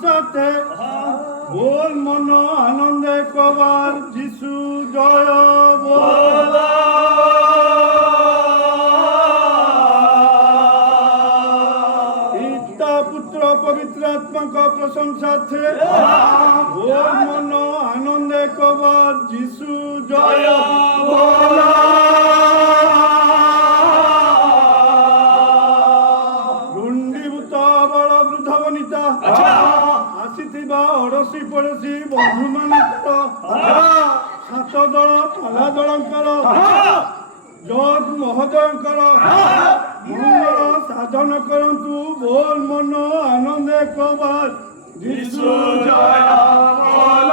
প্রশংসাতে বল মন আনন্দে কবার যিশু জয় বল। পিতা পুত্র পবিত্র আত্মাଙ୍କ প্রশংসাতে বল মন আনন্দে কবার যিশু জয় বল। ଆସିଥିବା ଅଡ଼ୋଶୀ ପଡ଼ୋଶୀ ବନ୍ଧୁମାନଙ୍କର ସାତ ଦଳ ପାଲା ଦଳଙ୍କର ଜଜ ମହୋଦୟଙ୍କର ମଙ୍ଗଳ ସାଧନ କରନ୍ତୁ ବୋଲ ମନ ଆନନ୍ଦେ କବାର ଯୀଶୁ ଜୟ ବୋଲ।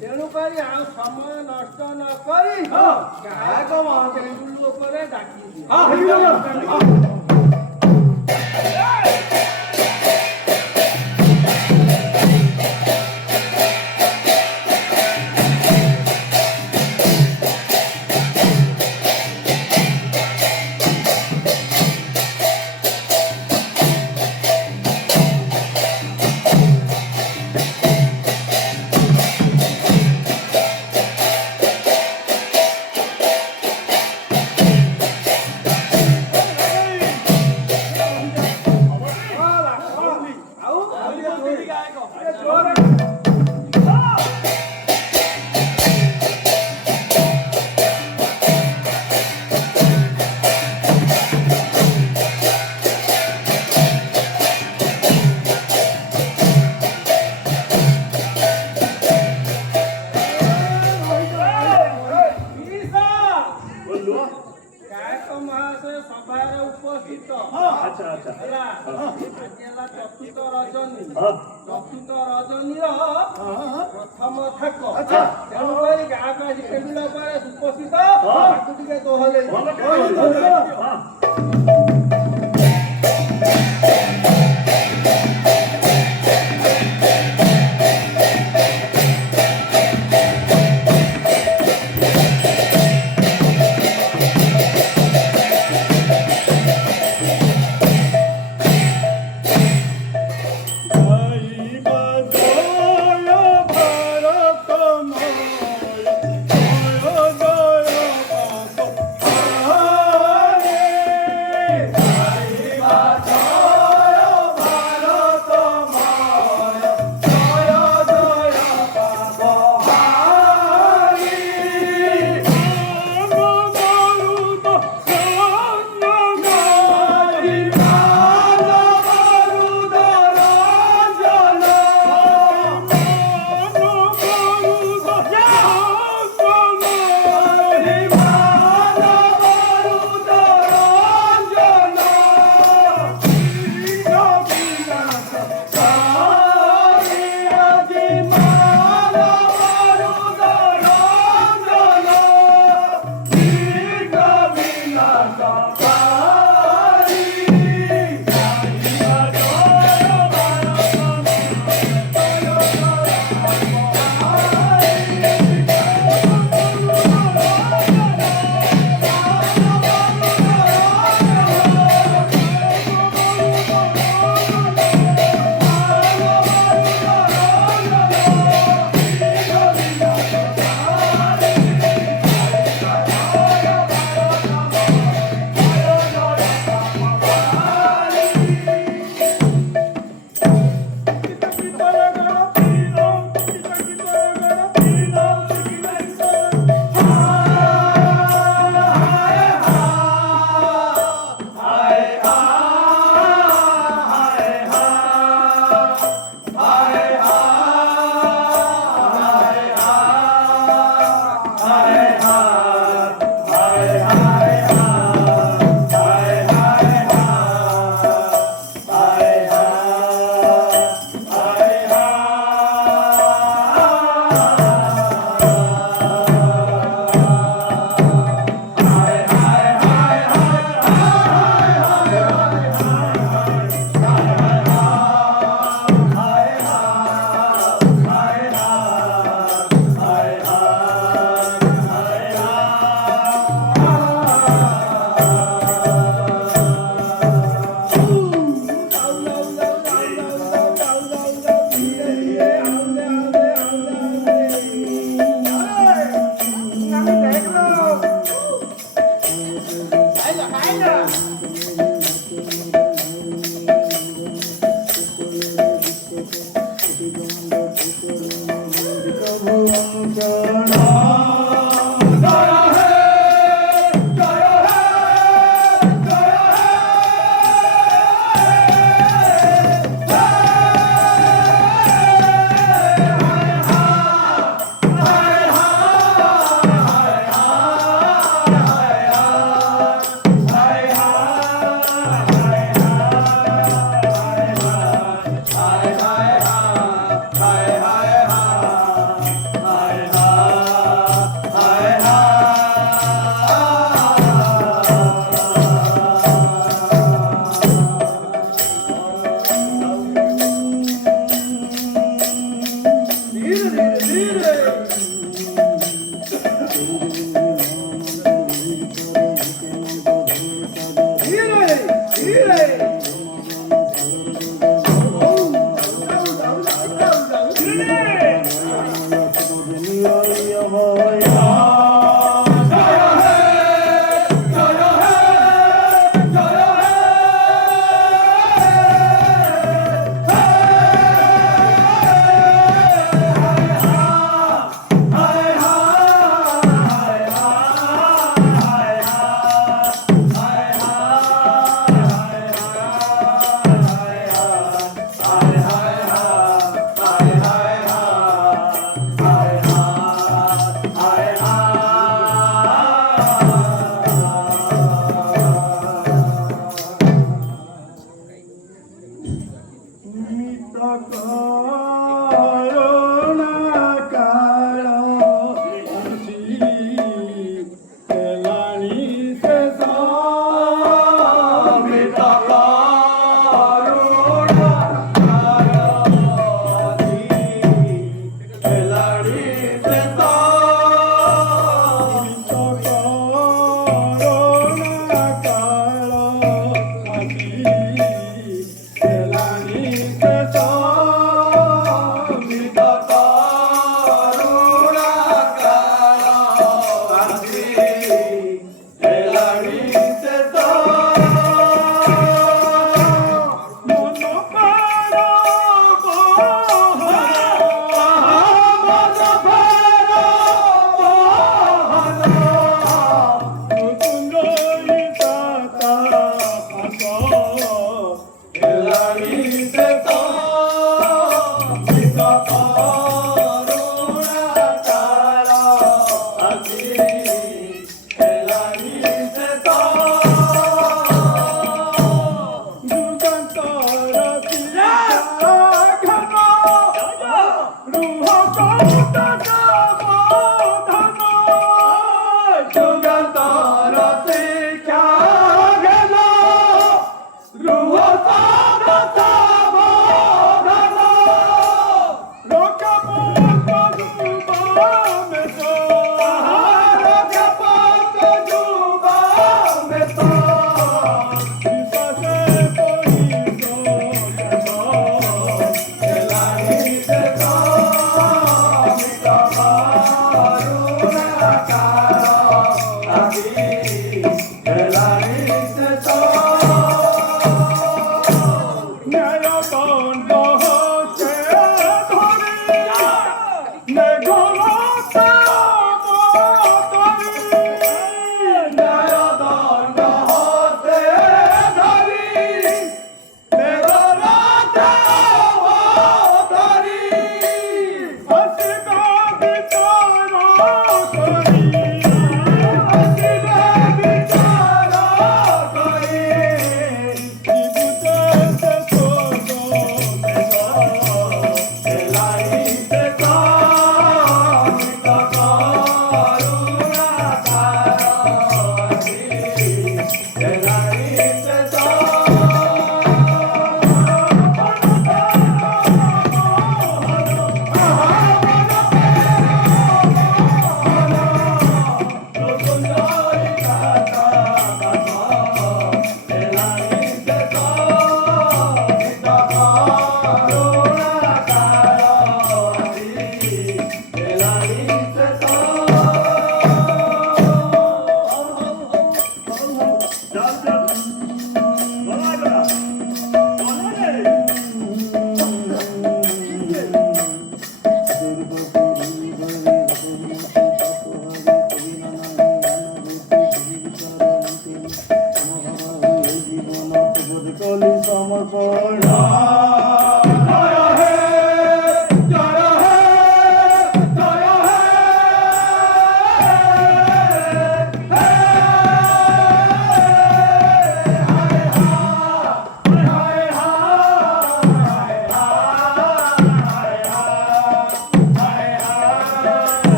ତେଣୁକରି ଆଉ ସମୟ ନଷ୍ଟ ନ କରି ଗାୟକ ମହାଦେବ ଉପରେ ଡାକି ଚତୁର୍ଥ ରଜନୀର ପ୍ରଥମ ଥାକ। ତେଣୁକରି ଗାଁକୁ ଆସି ଫେରିଲା ପରେ ଉପସ୍ଥିତ ତାକୁ ଟିକେ ଦୋହଲେଇ Hare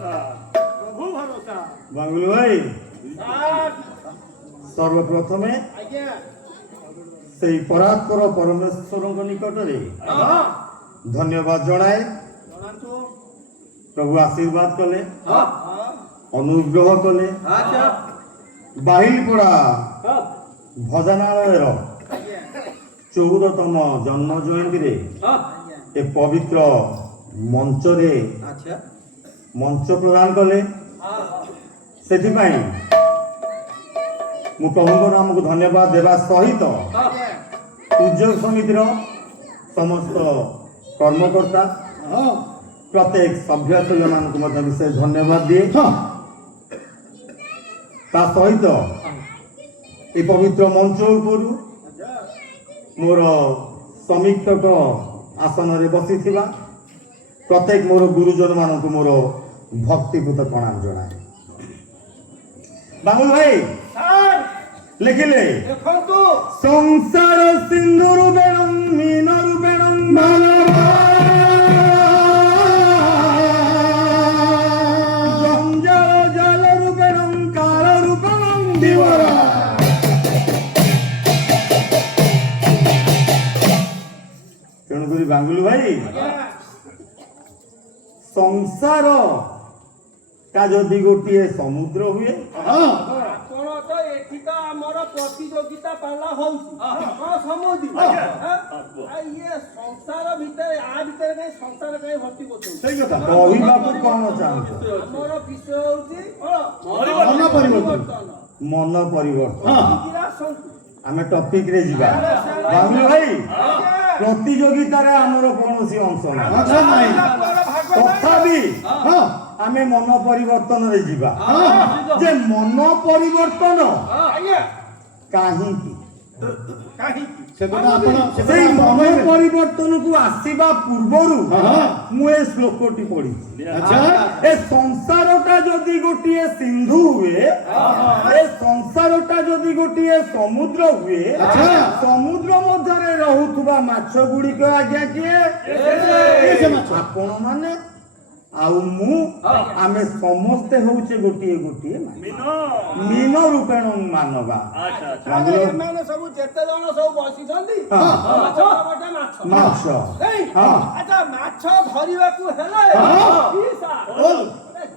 ପ୍ରଭୁ ଭରସା। ବାଙ୍ଗୁଲୁ ଭାଇ ସାର୍ ସର୍ବପ୍ରଥମେ ଆଜ୍ଞା ସେଇ ପରାତ୍ପର ପରମେଶ୍ୱରଙ୍କ ନିକଟରେ ହଁ ଧନ୍ୟବାଦ ଜଣାଏ। ଜଣାନ୍ତୁ। ପ୍ରଭୁ ଆଶୀର୍ବାଦ କଲେ, ହଁ ଅନୁଗ୍ରହ କଲେ। ଆଚ୍ଛା ବାହିଲପଡ଼ା ହଁ ଭଜନାଳୟର ଆଜ୍ଞା 14ତମ ଜନ୍ମ ଜୟନ୍ତୀରେ ହଁ ଏ ପବିତ୍ର ମଞ୍ଚରେ ଆଚ୍ଛା ମଞ୍ଚ ପ୍ରଦାନ କଲେ। ହଁ ସେଥିପାଇଁ ମୁଁ ପ୍ରଭୁଙ୍କ ନାମକୁ ଧନ୍ୟବାଦ ଦେବା ସହିତ ଆଜ୍ଞା ଉଦ୍ୟୋଗ ସମିତିର ସମସ୍ତ କର୍ମକର୍ତ୍ତା ପ୍ରତ୍ୟେକ ସଭ୍ୟମାନଙ୍କୁ ମଧ୍ୟ ବିଶେଷ ଧନ୍ୟବାଦ ଦିଏ। ତା ସହିତ ଏ ପବିତ୍ର ମଞ୍ଚ ଉପରୁ ମୋର ସମୀକ୍ଷକ ଆସନରେ ବସିଥିବା ପ୍ରତ୍ୟେକ ମୋର ଗୁରୁଜନ ମାନଙ୍କୁ ମୋର ଭକ୍ତିପୂତ ପ୍ରଣାମ ଜଣାଏ। ବାବୁଲ ଭାଇ ସାର୍ ଲେଖିଲେ ଦେଖନ୍ତୁ ସଂସାର ସିନ୍ଧୁରୁ ବେଣଂ ମୀନରୁ ବେଣଂ ଜଞ୍ଜାଳ ଜାଲରୁ ବେଣଂ କାଳରୁ ବେଣଂ ଦିବରା। ତେଣୁକରି ବାଙ୍ଗୁଲୁ ଭାଇ ସଂସାର ତା ଯଦି ଗୋଟିଏ ସମୁଦ୍ର ହୁଏ ଆପଣ ତ ଏଠି ତ ଆମର ପ୍ରତିଯୋଗିତା ପାଲା ହଉଛି କଣ ସମୁଦି ଇଏ ସଂସାର ଭିତରେ ଆ ଭିତରେ କାହିଁ ସଂସାର କାହିଁ ଭର୍ତ୍ତି କରୁଛନ୍ତି? କହିବାକୁ କଣ ଚାହୁଁଛ? ଆମର ବିଷୟ ହଉଛି ମନ ପରିବର୍ତ୍ତନ। ମନ ପରିବର୍ତ୍ତନ। ଆମେ ଟପିକ ରେ ଯିବା। ବାବୁଲ ଭାଇ ପ୍ରତିଯୋଗିତାରେ ଆମର କୌଣସି ଅଂଶ ନାହିଁ, ତଥାପି ଆମେ ମନ ପରିବର୍ତ୍ତନରେ ଯିବା। ଯେ ମନ ପରିବର୍ତ୍ତନ କାହିଁକି? ସେଇ ମନ ପରିବର୍ତ୍ତନକୁ ଆସିବା ପୂର୍ବରୁ ମୁଁ ଏ ଶ୍ଲୋକଟି ପଢିଛି। ଏ ସଂସାରଟା ଯଦି ଗୋଟିଏ ସିନ୍ଧୁ ହୁଏ, ଏ ସଂସାରଟା ଯଦି ଗୋଟିଏ ସମୁଦ୍ର ହୁଏ, ସମୁଦ୍ର ମଧ୍ୟରେ ରହୁଥିବା ମାଛ ଗୁଡିକ ଆଜ୍ଞା କିଏ? ଆପଣ ମାନେ ଆଉ ମୁଁ, ଆମେ ସମସ୍ତେ ହଉଛେ ଗୋଟିଏ ଗୋଟିଏ ମୀନ ରୂପେଣ ମାନବା। ଏମାନେ ସବୁ ଯେତେ ଜଣ ସବୁ ବସିଛନ୍ତି ମାଛ ମାଛ ଆଚ୍ଛା ମାଛ ଧରିବାକୁ ହେଲେ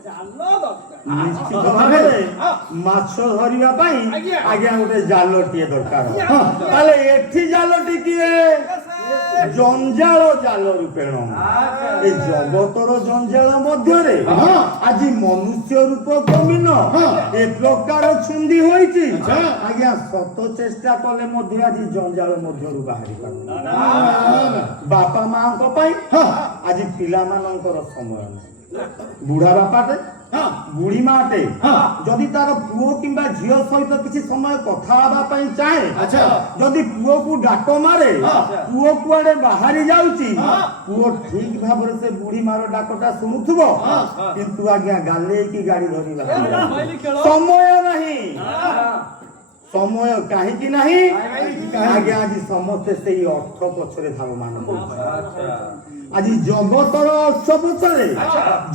ଜାଲ ଦରକାର। ନିଶ୍ଚିତ ଭାବରେ ମାଛ ଧରିବା ପାଇଁ ଆଜ୍ଞା ଗୋଟେ ଜାଲଟିଏ ଦରକାର। ତାହେଲେ ଏଠି ଜାଲଟି କିଏ? ଜଞ୍ଜାଳ ଜାଲ ରୂପେଣ। ଏ ଜଗତର ଜଞ୍ଜାଳ ମଧ୍ୟରେ ଆଜି ମନୁଷ୍ୟ ରୂପ କମିନ ଏ ପ୍ରକାର ଛୁଣ୍ଡି ହୋଇଛି। ଆଜ୍ଞା ସତ ଚେଷ୍ଟା କଲେ ମଧ୍ୟ ଆଜି ଜଞ୍ଜାଳ ମଧ୍ୟରୁ ବାହାରି ପାରୁନି। ବାପା ମାଙ୍କ ପାଇଁ ଆଜି ପିଲାମାନଙ୍କର ସମୟ ନାହିଁ। ବୁଢା ବାପାଟେ ବୁଢୀ ମାଟେ ଯଦି ତାର ପୁଅ କିମ୍ବା ଝିଅ ସହିତ କିଛି ସମୟ କଥା ହେବା ପାଇଁ ଚାହେଁ, ଯଦି ପୁଅକୁ ଡାକ ମାରେ, ପୁଅ କୁଆଡେ ବାହାରି ଯାଉଛି, ପୁଅ ଠିକ ଭାବରେ ସେ ବୁଢୀ ମାର ଡାକଟା ଶୁଣୁଥିବ, କିନ୍ତୁ ଆଜ୍ଞା ଗାଲେଇକି ଗାଡି ଧରିବା ସମୟ ନାହିଁ। ସମୟ କାହିଁକି ନାହିଁ? ଆଜ୍ଞା ଆଜି ସମସ୍ତେ ସେଇ ଅର୍ଥ ପଛରେ ଧାବମାନ କରୁଛନ୍ତି। ଆଜି ଜଗତର ଅର୍ଥ ପଛରେ,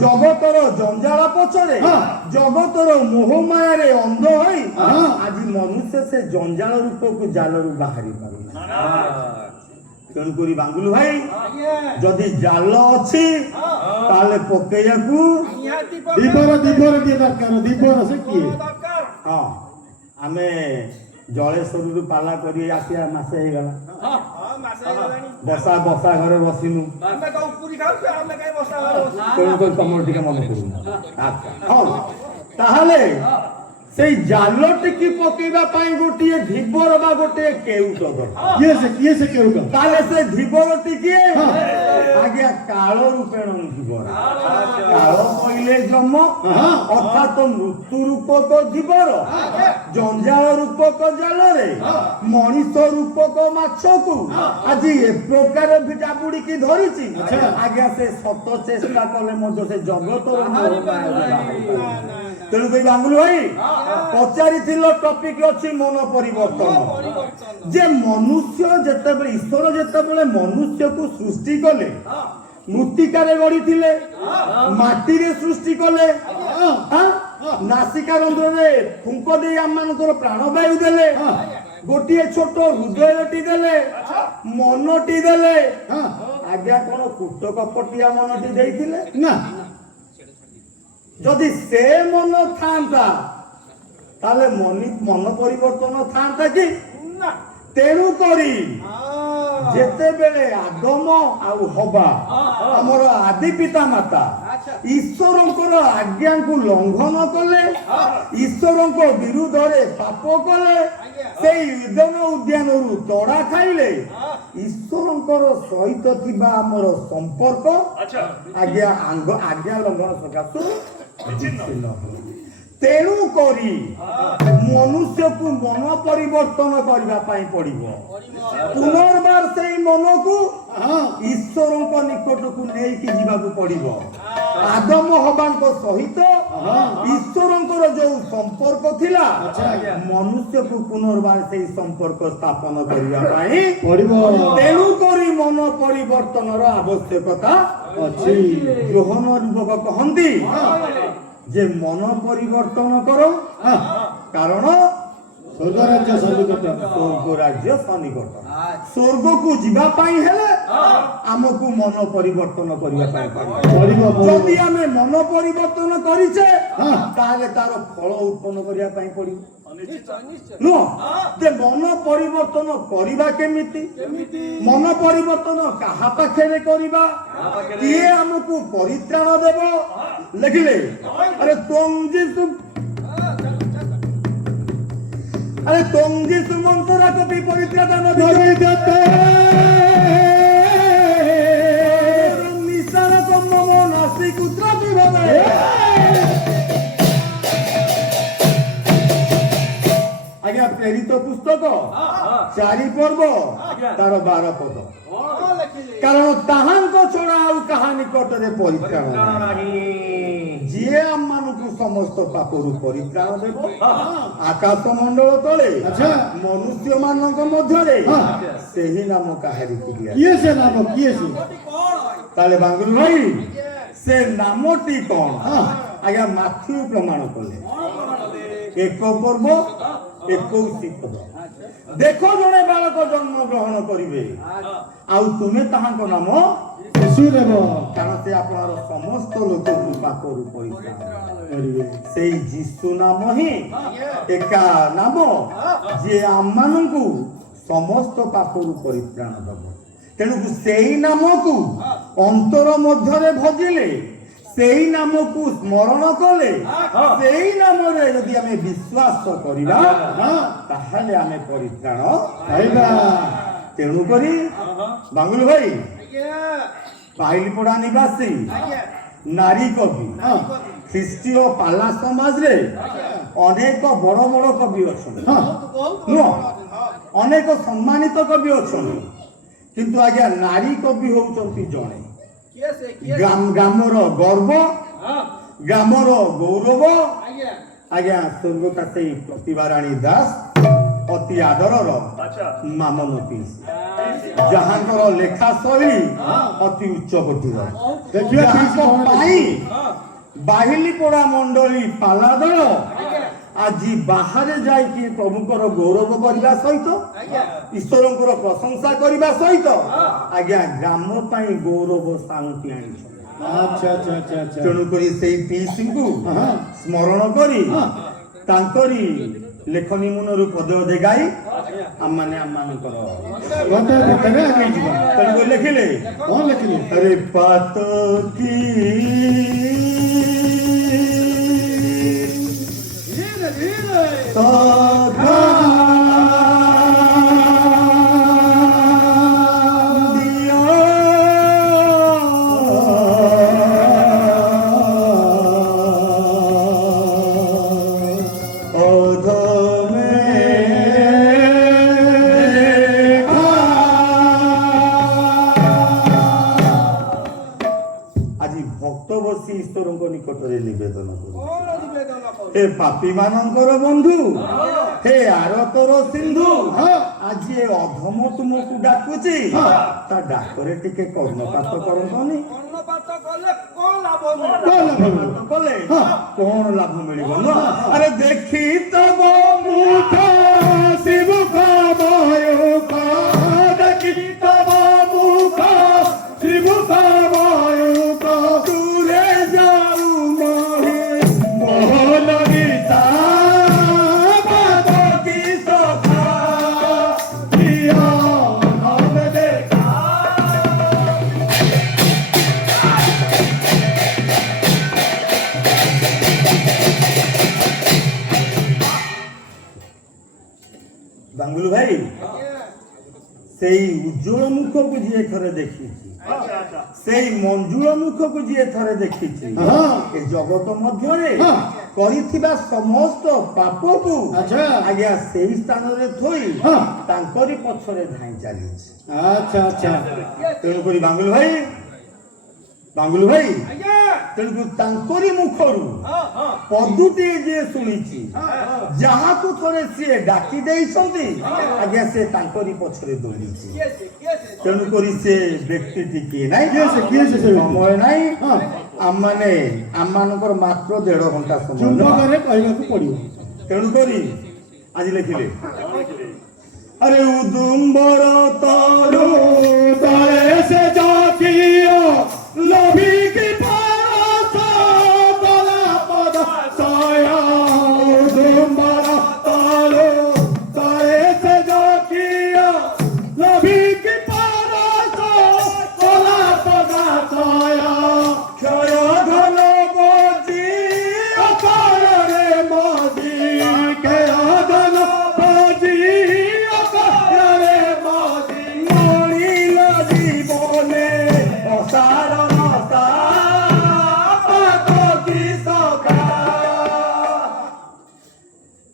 ଜଗତର ଜଞ୍ଜାଳ ପଛରେ, ଜଗତର ମୋହମାୟାରେ ଅନ୍ଧ ହୋଇ ଆଜି ମନୁଷ୍ୟ ସେ ଜଞ୍ଜାଳ ରୂପକୁ ଜାଲରୁ ବାହାରି ପାରୁନାହିଁ। ତେଣୁକରି ବାଙ୍ଗୁଲୁ ଭାଇ ଯଦି ଜାଲ ଅଛି ତାହେଲେ ପକେଇବାକୁ ଦିବର ସେ କିଏ? ହଁ ଆମେ ଜଳେଶ୍ୱରରୁ ପାଲା କରି ଆସିବା ମାସେ ହେଇଗଲା। ବସା ଘରେ ବସିନୁ, ତେଣୁକରି ତମର ଟିକେ ମନେ ପଡୁନି। ଆଚ୍ଛା ହଉ, ତାହେଲେ ସେଇ ଜାଲଟିକି ପକେଇବା ପାଇଁ ଗୋଟିଏ ଧୀବର ବା ଗୋଟିଏ କେଉଟ ଦରକାର। କିଏ ସେ କେଉଟ? ତାହେଲେ ସେ ଧୀବରଟି କିଏ? ଆଜ୍ଞା କାଳ ରୂପେଣ ଧୀବର। କାଳ କହିଲେ ଯମ, ଅର୍ଥାତ ମୃତ୍ୟୁ ରୂପକ ଧୀବର। ଜଞ୍ଜାଳ ରୂପକ ଜାଲରେ ମଣିଷ ରୂପକ ମାଛକୁ ଆଜି ଏ ପ୍ରକାର ଜାବୁଡିକି ଧରିଛି। ଆଜ୍ଞା ସେ ସତ ଚେଷ୍ଟା କଲେ ମଧ୍ୟ ସେ ଜଗତର ତେଣୁକରି ବାଙ୍ଗୁଲୁ ଭାଇ ପଚାରିଥିଲ ଟପିକ ଅଛି ମନ ପରିବର୍ତ୍ତନ। ଯେ ମନୁଷ୍ୟ ଯେତେବେଳେ ଈଶ୍ୱର ଯେତେବେଳେ ମନୁଷ୍ୟକୁ ସୃଷ୍ଟି କଲେ, ମୃତ୍ତିକାରେ ଗଢିଥିଲେ, ମାଟିରେ ସୃଷ୍ଟି କଲେ, ନାସିକା ରନ୍ଧ୍ରରେ ଫୁଙ୍କ ଦେଇ ଆମମାନଙ୍କର ପ୍ରାଣବାୟୁ ଦେଲେ, ଗୋଟିଏ ଛୋଟ ହୃଦୟଟି ଦେଲେ, ମନଟି ଦେଲେ। ଆଜ୍ଞା କଣ କୁଟ କପଟିଆ ମନଟି ଦେଇଥିଲେ ନା? ଯଦି ସେ ମନ ଥାନ୍ତା ତାହେଲେ ମନ ପରିବର୍ତ୍ତନ ଥାନ୍ତା କି? ତେଣୁ କରି ଯେତେବେଳେ ଆଦମ ଆଉ ହବା ଆମର ଆଦି ପିତା ମାତା ଈଶ୍ୱରଙ୍କର ଆଜ୍ଞାକୁ ଲଙ୍ଘନ କଲେ, ଈଶ୍ୱରଙ୍କ ବିରୁଦ୍ଧରେ ପାପ କଲେ, ସେଇ ଉଦ୍ୟାନ ଉଦ୍ୟାନରୁ ତଡ଼ା ଖାଇଲେ, ଈଶ୍ୱରଙ୍କର ସହିତ ଥିବା ଆମର ସମ୍ପର୍କ ଆଜ୍ଞା ଲଙ୍ଘନ ସକାଶୁ ବିଚ୍ଛିନ୍ନ ହେଲା। ତେଣୁ କରି ମନୁଷ୍ୟକୁ ମନ ପରିବର୍ତ୍ତନ କରିବା ପାଇଁ ପଡିବ। ପୁନର୍ବାର ସେଇ ମନକୁ ଈଶ୍ୱରଙ୍କ ନିକଟକୁ ନେଇକି ଯିବାକୁ ପଡିବ। ଆଦମ ହବାଙ୍କ ସହିତ ଈଶ୍ୱରଙ୍କର ଯୋଉ ସମ୍ପର୍କ ଥିଲା, ମନୁଷ୍ୟକୁ ପୁନର୍ବାର ସେଇ ସମ୍ପର୍କ ସ୍ଥାପନ କରିବା ପାଇଁ ପଡିବ। ତେଣୁ କରି ମନ ପରିବର୍ତ୍ତନର ଆବଶ୍ୟକତା ଅଛି। ଯୋହନ ଯୁବକ କହନ୍ତି যে মন পরিবর্তন করো, কারণ স্বর্গ রাজ্য সন্নিকট। স্বর্গ রাজ্য সন্নিকট। স্বর্গকু ଯିବା ପାଇଁ ହେଲେ ଆମକୁ ମନ ପରିବର୍ତ୍ତନ କରିବା ପାଇଁ ପଡ଼ିବ। ଯଦି ଆମେ ମନ ପରିବର୍ତ୍ତନ କରିଛେ ତାହେଲେ ତାର ଫଳ ଉତ୍ପନ୍ନ କରିବା ପାଇଁ ପଡ଼ିବ। ନୁହଁ ଯେ ମନ ପରିବର୍ତ୍ତନ କରିବା କେମିତି, ମନ ପରିବର୍ତ୍ତନ କାହା ପାଖରେ କରିବା, କିଏ ଆମକୁ ପରିତ୍ରାଣ ଦେବ? ଲେଖିଲେ ତଙ୍ଗି ସୁମନ୍ତରା କବି ପରିତ୍ରାଣ ନିଶାନ କମ ନାସି କୁତ୍ରା ବିଭବେ। ଆଜ୍ଞା ପ୍ରେରିତ ପୁସ୍ତକ 4 ପର୍ବ ତାର 12 ପଦ। କାରଣ ତାହାଙ୍କ ଛଡା ଆଉ କାହା ନିକଟରେ ପରିତ୍ରାଣ ନାହିଁ। ଯିଏ ଆମମାନଙ୍କୁ ସମସ୍ତ ପାପରୁ ପରିତ୍ରାଣ ଦେବ, ଆକାଶ ମଣ୍ଡଳ ତଳେ ମନୁଷ୍ୟ ମାନଙ୍କ ମଧ୍ୟରେ ସେହି ନାମ କାହାରିକୁ ଦିଆ। ସେ ନାମ କିଏ? ତାହେଲେ ବାଙ୍ଗୁରୁ ଭାଇ ସେ ନାମଟି କଣ? ଆଜ୍ଞା ମାଥ୍ୟୁ ପ୍ରମାଣ କଲେ 1 ପର୍ବ 21 ପଦ। ଦେଖ ଜଣେ ବାଳକ ଜନ୍ମ ଗ୍ରହଣ କରିବେ, ଆଉ ତୁମେ ତାହାଙ୍କ ନାମ ଶିଶୁ ଦେବ, କାରଣ ସେ ଆପଣଙ୍କର ସମସ୍ତ ଲୋକଙ୍କୁ ପାପରୁ ପରିତ୍ରାଣ କରିବେ। ସେଇ ଯୀଶୁ ନାମ ହିଁ ଏକା ନାମ ଯିଏ ଆମମାନଙ୍କୁ ସମସ୍ତ ପାପରୁ ପରିତ୍ରାଣ ଦେବ। ତେଣୁ ସେଇ ନାମକୁ ଅନ୍ତର ମଧ୍ୟରେ ଭଜିଲେ, ସେଇ ନାମକୁ ସ୍ମରଣ କଲେ, ସେଇ ନାମରେ ଯଦି ଆମେ ବିଶ୍ୱାସ କରିବା ତାହେଲେ ଆମେ ପରିତ୍ରାଣ ପାଇବା। ତେଣୁ କରି ବାଙ୍ଗୁଲୁ ଭାଇ ପାଇଲିପଡ଼ା ନିବାସୀ ନାରୀ କବି, ଖ୍ରୀଷ୍ଟୀୟ ପାଲା ସମାଜରେ ଅନେକ ବଡ ବଡ କବି ଅଛନ୍ତି, ନୁହଁ ଅନେକ ସମ୍ମାନିତ କବି ଅଛନ୍ତି, କିନ୍ତୁ ଆଜ୍ଞା ନାରୀ କବି ହଉଛନ୍ତି ଜଣେ। ଗ୍ରାମର ଗର୍ବ, ଗ୍ରାମର ଗୌରବ। ଆଜ୍ଞା ସ୍ୱର୍ଗତା ସେଇ ପ୍ରତିଭା ରାଣୀ ଦାସ ଅତି ଆଦରର ମାମନତୀ, ଯାହାଙ୍କର ଲେଖା ଶୈଳୀ ଅତି ଉଚ୍ଚ କୋଟିର। ଯାହାଙ୍କ ପାଇଁ ବାହିଲିପଡ଼ା ମଣ୍ଡଳୀ ପାଲା ଦଳ ଆଜି ବାହାରେ ଯାଇକି ପ୍ରଭୁଙ୍କର ଗୌରବ କରିବା ସହିତ, ଈଶ୍ୱରଙ୍କର ପ୍ରଶଂସା କରିବା ସହିତ ଆଜ୍ଞା ଗ୍ରାମ ପାଇଁ ଗୌରବ ସାଉଁଟି ଆଣିଛନ୍ତି। ତେଣୁକରି ସେଇ ପିଇସିଙ୍କୁ ସ୍ମରଣ କରି ତାଙ୍କରି ଲେଖନୀ ମୁନରୁ ପଦ ଗାଇ ଆମମାନେ ଆମମାନଙ୍କର ତେଣୁକରି ଲେଖିଲେ କଣ ଲେଖିଲେ? ଆରେ ପାତ କି ନିବେଦନ କରୁ ହେ ପାପୀ ମାନଙ୍କର ବନ୍ଧୁ, ହେ ଆରତର ସିନ୍ଧୁ, ଆଜି ଏ ଅଧମ ତୁମକୁ ଡାକୁଛି ତା ଡାକରେ ଟିକେ କର୍ଣ୍ଣପାତ କରନ୍ତନି। କର୍ଣ୍ଣପାତ କଲେ କଣ ଲାଭ ମିଳିବ? କର୍ଣ୍ଣପାତ କଲେ କଣ ଲାଭ ମିଳିବ ନା? ଆରେ ଦେଖି ତବ ମୁଖ ଶିବୁଖ ମୟୁଖ, ଦେଖି ତବ ମୁଖ ଶିବୁଖ ମୟୁଖ, ଦୂରେ ଯାଉ ମହି ମୋହନ ଗୀତା ବାଦ କି ସଖା ପ୍ରିୟ ନବେ ଦେଖା। ବାଙ୍ଗୁଲୁ ଭାଇ, ସେଇ ଉଜ୍ଜଳ ମୁଖକୁ ଯିଏ ଥରେ ଦେଖିଛି, ସେଇ ମଞ୍ଜୁଳ ମୁଖକୁ ଯିଏ ଥରେ ଦେଖିଛି, ଏ ଜଗତ ମଧ୍ୟରେ କରିଥିବା ସମସ୍ତ ପାପକୁ ଆଜ୍ଞା ସେଇ ସ୍ଥାନରେ ଥୋଇ ତାଙ୍କରି ପଛରେ ଧାଇଁ ଚାଲିଛି। ଆଚ୍ଛା ଆଚ୍ଛା ତେଣୁକରି ବାଙ୍ଗୁଲୁ ଭାଇ, ତେଣୁକରି ତାଙ୍କରି ମୁଖରୁ ପଦୁଟିଏ ଯିଏ ଶୁଣିଛି, ଯାହାକୁ ଥରେ ସିଏ ଡାକି ଦେଇଛନ୍ତି, ଆଜ୍ଞା ସେ ତାଙ୍କରି ପଛରେ ଦୌଡ଼ିଛି। ତେଣୁକରି ସେ ବ୍ୟକ୍ତିଟି କିଏ ନାହିଁ, ସମୟ ନାହିଁ। ଆମମାନଙ୍କର ମାତ୍ର 1.5 ଘଣ୍ଟା ସମୟ କହିବାକୁ ପଡିବ। ତେଣୁକରି ଆଜି ଲେଖିଲେ, ଆରେ ଉଦୁମ୍ବର ତରୁ ତଳେ ସେ ଜାକିଅ ଲୋଭିକି ପରସ ତଲା ପଦ ସୟ, ଉଦୁମ୍ବର ତରୁ ତଳେ ସେ ଜାକିଅ ଲୋଭିକି ପରସ ତଲା ପଦ ସୟ, କ୍ଷୟ ଧନ ବଜି ଅକାଳରେ ମଜି, କ୍ଷୟ ଧନ ବଜି ଅକାଳରେ ମଜି, ମଣିଲ জীবনে অসারণ পাপ কি সখা।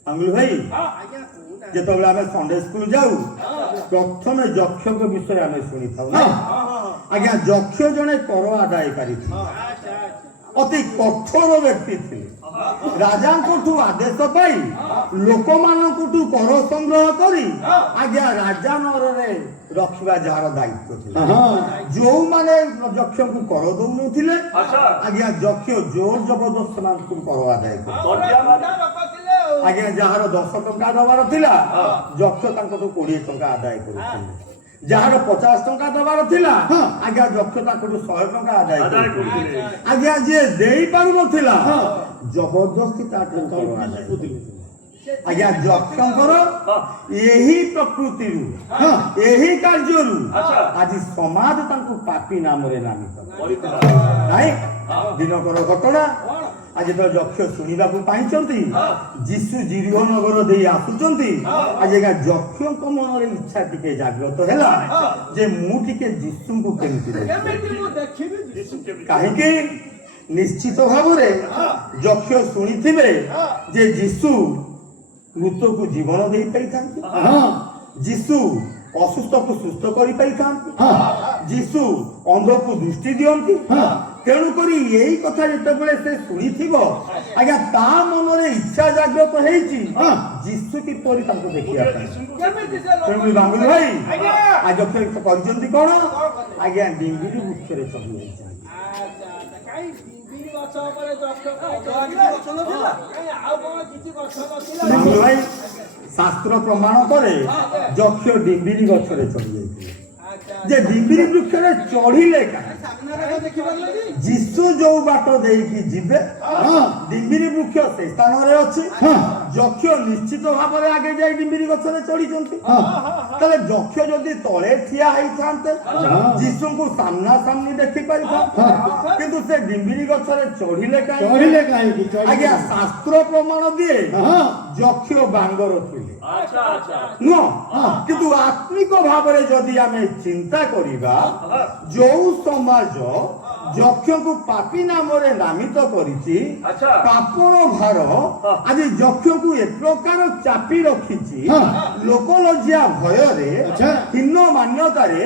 আঙ্গুল ভাই, যেতବେଳେ ଆମେ ସଣ୍ଡେ ସ୍କୁଲ ଯାଉ ପ୍ରଥମେ ଯକ୍ଷଙ୍କ ବିଷୟ ଆମେ ଶୁଣିଥାଉ ନା। ଆଜ୍ଞା ଯକ୍ଷ ଜଣେ କର ଆଦାୟକାରୀ ଥିଲେ, ଅତି କଠୋର ବ୍ୟକ୍ତି ଥିଲେ। ରାଜାଙ୍କଠୁ ଆଦେଶ ପାଇ ଲୋକମାନଙ୍କଠୁ କର ସଂଗ୍ରହ କରି ଆଜ୍ଞା ରାଜା ନଗରରେ ରଖିବା ଯାହାର ଦାୟିତ୍ୱ ଥିଲା। ଯୋଉମାନେ ଯକ୍ଷଙ୍କୁ କର ଦଉନଥିଲେ, ଆଜ୍ଞା ଯକ୍ଷ ଜୋର ଜବରଦସ୍ତ ସେମାନଙ୍କୁ କର ଆଦାୟ କରେ। ଆଜ୍ଞା ଯାହାର 10 ଟଙ୍କା ଦବାର ଥିଲା, ଯକ୍ଷ ତାଙ୍କଠୁ 20 ଟଙ୍କା ଆଦାୟ କରୁଥିଲେ। ଯାହାର 50 ଟଙ୍କା ଦବାର ଥିଲା, ଆଜ୍ଞା ଯକ୍ଷ ତାଙ୍କଠୁ 100 ଟଙ୍କା ଆଦାୟ କରୁଥିଲେ। ଆଜ୍ଞା ଯିଏ ଦେଇ ପାରୁନଥିଲା, ଜବରଦସ୍ତି ତାଠାରୁ କର ଆଦାୟ କରୁଥିଲେ। ଆଜ୍ଞା ଯକ୍ଷଙ୍କର ଏହି ପ୍ରକୃତିରୁ, ଏହି କାର୍ଯ୍ୟରୁ ଆଜି ସମାଜ ତାଙ୍କୁ ପାପୀ ନାମରେ ନାମିତ ନାଇଁ। ଦିନକର ଘଟଣା, ଆଜି ଯେତେବେଳେ ଯକ୍ଷ ଶୁଣିବାକୁ ପାଇଛନ୍ତି ଯୀଶୁ ଜିରିହ ନଗର ଦେଇ ଆସୁଛନ୍ତି, ଆଜି ଆଜ୍ଞା ଯକ୍ଷଙ୍କ ମନରେ ଇଚ୍ଛା ଟିକେ ଜାଗ୍ରତ ହେଲା ଯେ ମୁଁ ଟିକେ ଯୀଶୁଙ୍କୁ କେମିତି ଦେଖିବି। କାହିଁକି? ନିଶ୍ଚିତ ଭାବରେ ଯକ୍ଷ ଶୁଣିଥିବେ ଯେ ଯୀଶୁ ମୃତକୁ ଜୀବନ ଦେଇପାରିଥାନ୍ତି, ଯୀଶୁ ଅସୁସ୍ଥକୁ ସୁସ୍ଥ କରିପାରିଥାନ୍ତି, ଯୀଶୁ ଅନ୍ଧକୁ ଦୃଷ୍ଟି ଦିଅନ୍ତି। ତେଣୁକରି ଏଇ କଥା ଯେତେବେଳେ ସେ ଶୁଣିଥିବ, ଆଜ୍ଞା ତା ମନରେ ଇଚ୍ଛା ଜାଗ୍ରତ ହେଇଛି ଯୀଶୁ କିପରି ତାଙ୍କୁ ଦେଖିବା ପାଇଁ। ତେଣୁକରି ବାଙ୍ଗୁଲୁ ଭାଇ ଆଜି କରିଛନ୍ତି କଣ? ଆଜ୍ଞା ଡିମ୍ବିରି ବୃକ୍ଷରେ ଚଢି ଯାଇଛନ୍ତି। ବାଙ୍ଗୁଲୁ ଭାଇ ଶାସ୍ତ୍ର ପ୍ରମାଣ କରେ ଯକ୍ଷ ଡିମ୍ବିରି ଗଛରେ ଚଢି ଯାଇଥିଲେ। ଯେ ଡିମ୍ବିରି ବୃକ୍ଷରେ ଚଢିଲେ ଯୀଶୁ ଯୋଉ ବାଟ ଦେଇକି ଯିବେ, ଡିମ୍ବିରି ବୃକ୍ଷ ସେ ସ୍ଥାନରେ ଅଛି। ଯକ୍ଷ ନିଶ୍ଚିତ ଭାବରେ ଆଗେ ଯାଇ ଡିମ୍ବିରି ଗଛରେ ଚଢିଛନ୍ତି। ତାହେଲେ ଯକ୍ଷ ଯଦି ତଳେ ଠିଆ ହେଇଥାନ୍ତେ ଯୀଶୁଙ୍କୁ ସାମ୍ନା ସାମ୍ନି ଦେଖି ପାରିଥାନ୍ତେ, କିନ୍ତୁ ସେ ଡିମ୍ବିରି ଗଛରେ ଚଢିଲେ କାହିଁକି? ଆଜ୍ଞା ଶାସ୍ତ୍ର ପ୍ରମାଣ ଦିଏ ଯକ୍ଷ ବାଙ୍ଗର ଥିଲେ ନୁହଁ, କିନ୍ତୁ ଆତ୍ମିକ ଭାବରେ ଯଦି ଆମେ ଚିନ୍ତା କରିବା, ଯୋଉ ସମାଜ ଯକ୍ଷଙ୍କୁ ପାପୀ ନାମରେ ନାମିତ କରିଛି, ପାପର ଭାର ଆଜି ଯକ୍ଷଙ୍କୁ ଏ ପ୍ରକାର ଚାପି ରଖିଛି, ଲୋକଲଜ୍ଜା ଭୟରେ, ହୀନ ମାନ୍ୟତାରେ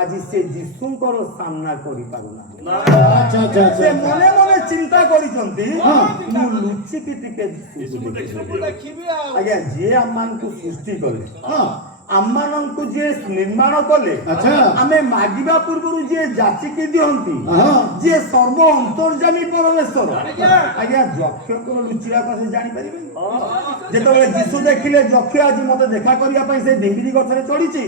ଆଜି ସେ ଯୀଶୁଙ୍କର ସାମ୍ନା କରିପାରୁନାହାନ୍ତି। ସେ ମନେ ମନେ ଚିନ୍ତା କରିଛନ୍ତି ମୁଁ ଲୁଚିକି ଟିକେ ଯୀଶୁକୁ ଦେଖିବି। ଆଜ୍ଞା ଯିଏ ଆମମାନଙ୍କୁ ସୃଷ୍ଟି କଲେ, ଆମମାନଙ୍କୁ ଯିଏ ନିର୍ମାଣ କଲେ ଆଚ୍ଛା। ଆମେ ମାଗିବା ପୂର୍ବରୁ ଯିଏ ଯାଚିକି ଦିଅନ୍ତି ହଁ। ଯିଏ ସର୍ବ ଅନ୍ତର୍ଯାମୀ ପରମେଶ୍ୱର ଆଜ୍ଞା ଯକ୍ଷଙ୍କର ଲୁଚିବା କଥା ସେ ଜାଣିପାରିବେନି। ଯେତେବେଳେ ଯୀଶୁ ଦେଖିଲେ ଯକ୍ଷ ଆଜି ମତେ ଦେଖା କରିବା ପାଇଁ ସେ ଡିଙ୍ଗିରି ଗଛରେ ଚଢିଛି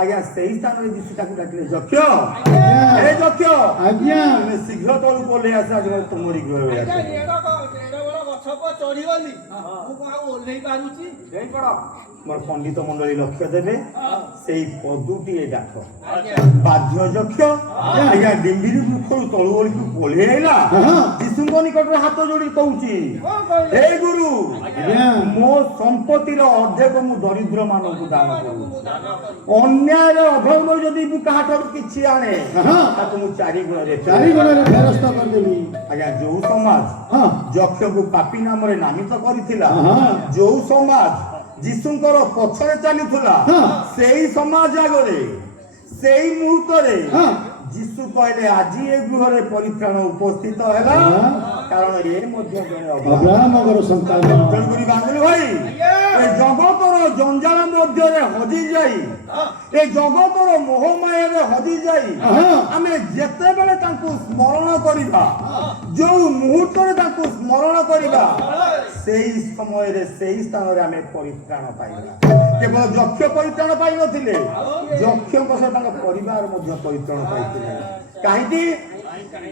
ଆଜ୍ଞା ସେଇ ସ୍ଥାନରେ ଯୀଶୁ ତାକୁ ଡାକିଲେ ଯକ୍ଷ ହେ ଯକ୍ଷ ଆଜ୍ଞା। ତୁମେ ଶୀଘ୍ର ତଳକୁ ଓହ୍ଲେଇ ଆସ ଆଜି ମତେ ତୁମରି ଗୃହରେ ଆସ। ଏଡ ବଡ ଗଛ ଉପରେ ଚଢିଗଲି ମୁଁ କଣ ଆଉ ଓହ୍ଲେଇ ପାରୁଛି? ମୋର ପଣ୍ଡିତ ମଣ୍ଡଳୀ ଲକ୍ଷ୍ୟ ଦେବେ ସେଇ ପଦୁଟିଏ ଡାକ ବାଧ୍ୟ ଯକ୍ଷ ଆଜ୍ଞା ଡିମ୍ବିରି ବୃକ୍ଷରୁ ତଳୁ ଓଳିକୁ ଓହ୍ଲେଇ ଆଇଲା ଯୀଶୁଙ୍କ ନିକଟରେ ହାତ ଯୋଡି କହୁଛି ହେ ଗୁରୁ ମୋ ସମ୍ପତ୍ତିର ଅର୍ଧେକ ମୁଁ ଦରିଦ୍ର ମାନଙ୍କୁ ଦାନ କରୁଛି। ଅନ୍ୟାୟର ଅଧର୍ମ ଯଦି ମୁଁ କାହାଠାରୁ କିଛି ଆଣେ ତାକୁ ମୁଁ 4 ଗୁଣରେ ଫେରସ୍ତ କରିଦେବି। ଆଜ୍ଞା ଯୋଉ ସମାଜ ହଁ। ଯକ୍ଷକୁ ପାପୀ ନାମରେ ନାମିତ କରିଥିଲା ହଁ। ଯୋଉ ସମାଜ ଯୀଶୁଙ୍କର ପଛରେ ଚାଲିଥିଲା ହଁ। ସେଇ ସମାଜ ଆଗରେ ସେଇ ମୁହୂର୍ତ୍ତରେ ହଁ। ଯୀଶୁ କହିଲେ ଆଜି ଏ ଗୃହରେ ପରିତ୍ରାଣ ଉପସ୍ଥିତ ହେଲା କାରଣ ଏ ମଧ୍ୟ ଜଣେ ଅବ୍ରାହ୍ମଙ୍କର ସନ୍ତାନ। ତେଣୁକରି ବାଙ୍ଗୁଲି ଭାଇ ଏ ଜଗତର ଜଞ୍ଜାଳ ମଧ୍ୟରେ ହଜି ଯାଇ ଏ ଜଗତର ମୋହମାୟାରେ ହଜି ଯାଇ ଆମେ ଯେତେବେଳେ ତାଙ୍କୁ ସ୍ମରଣ କରିବା ଯୋଉ ମୁହୂର୍ତ୍ତରେ ତାଙ୍କୁ ସ୍ମରଣ କରିବା ସେଇ ସମୟରେ ସେଇ ସ୍ଥାନରେ ଆମେ ପରିତ୍ରାଣ ପାଇବା। କେବଳ ଯକ୍ଷ ପରିତ୍ରାଣ ପାଇନଥିଲେ ଯକ୍ଷଙ୍କ ସହ ତାଙ୍କ ପରିବାର ମଧ୍ୟ ପରିତ୍ରାଣ ପାଇଥିଲେ। କାହିଁକି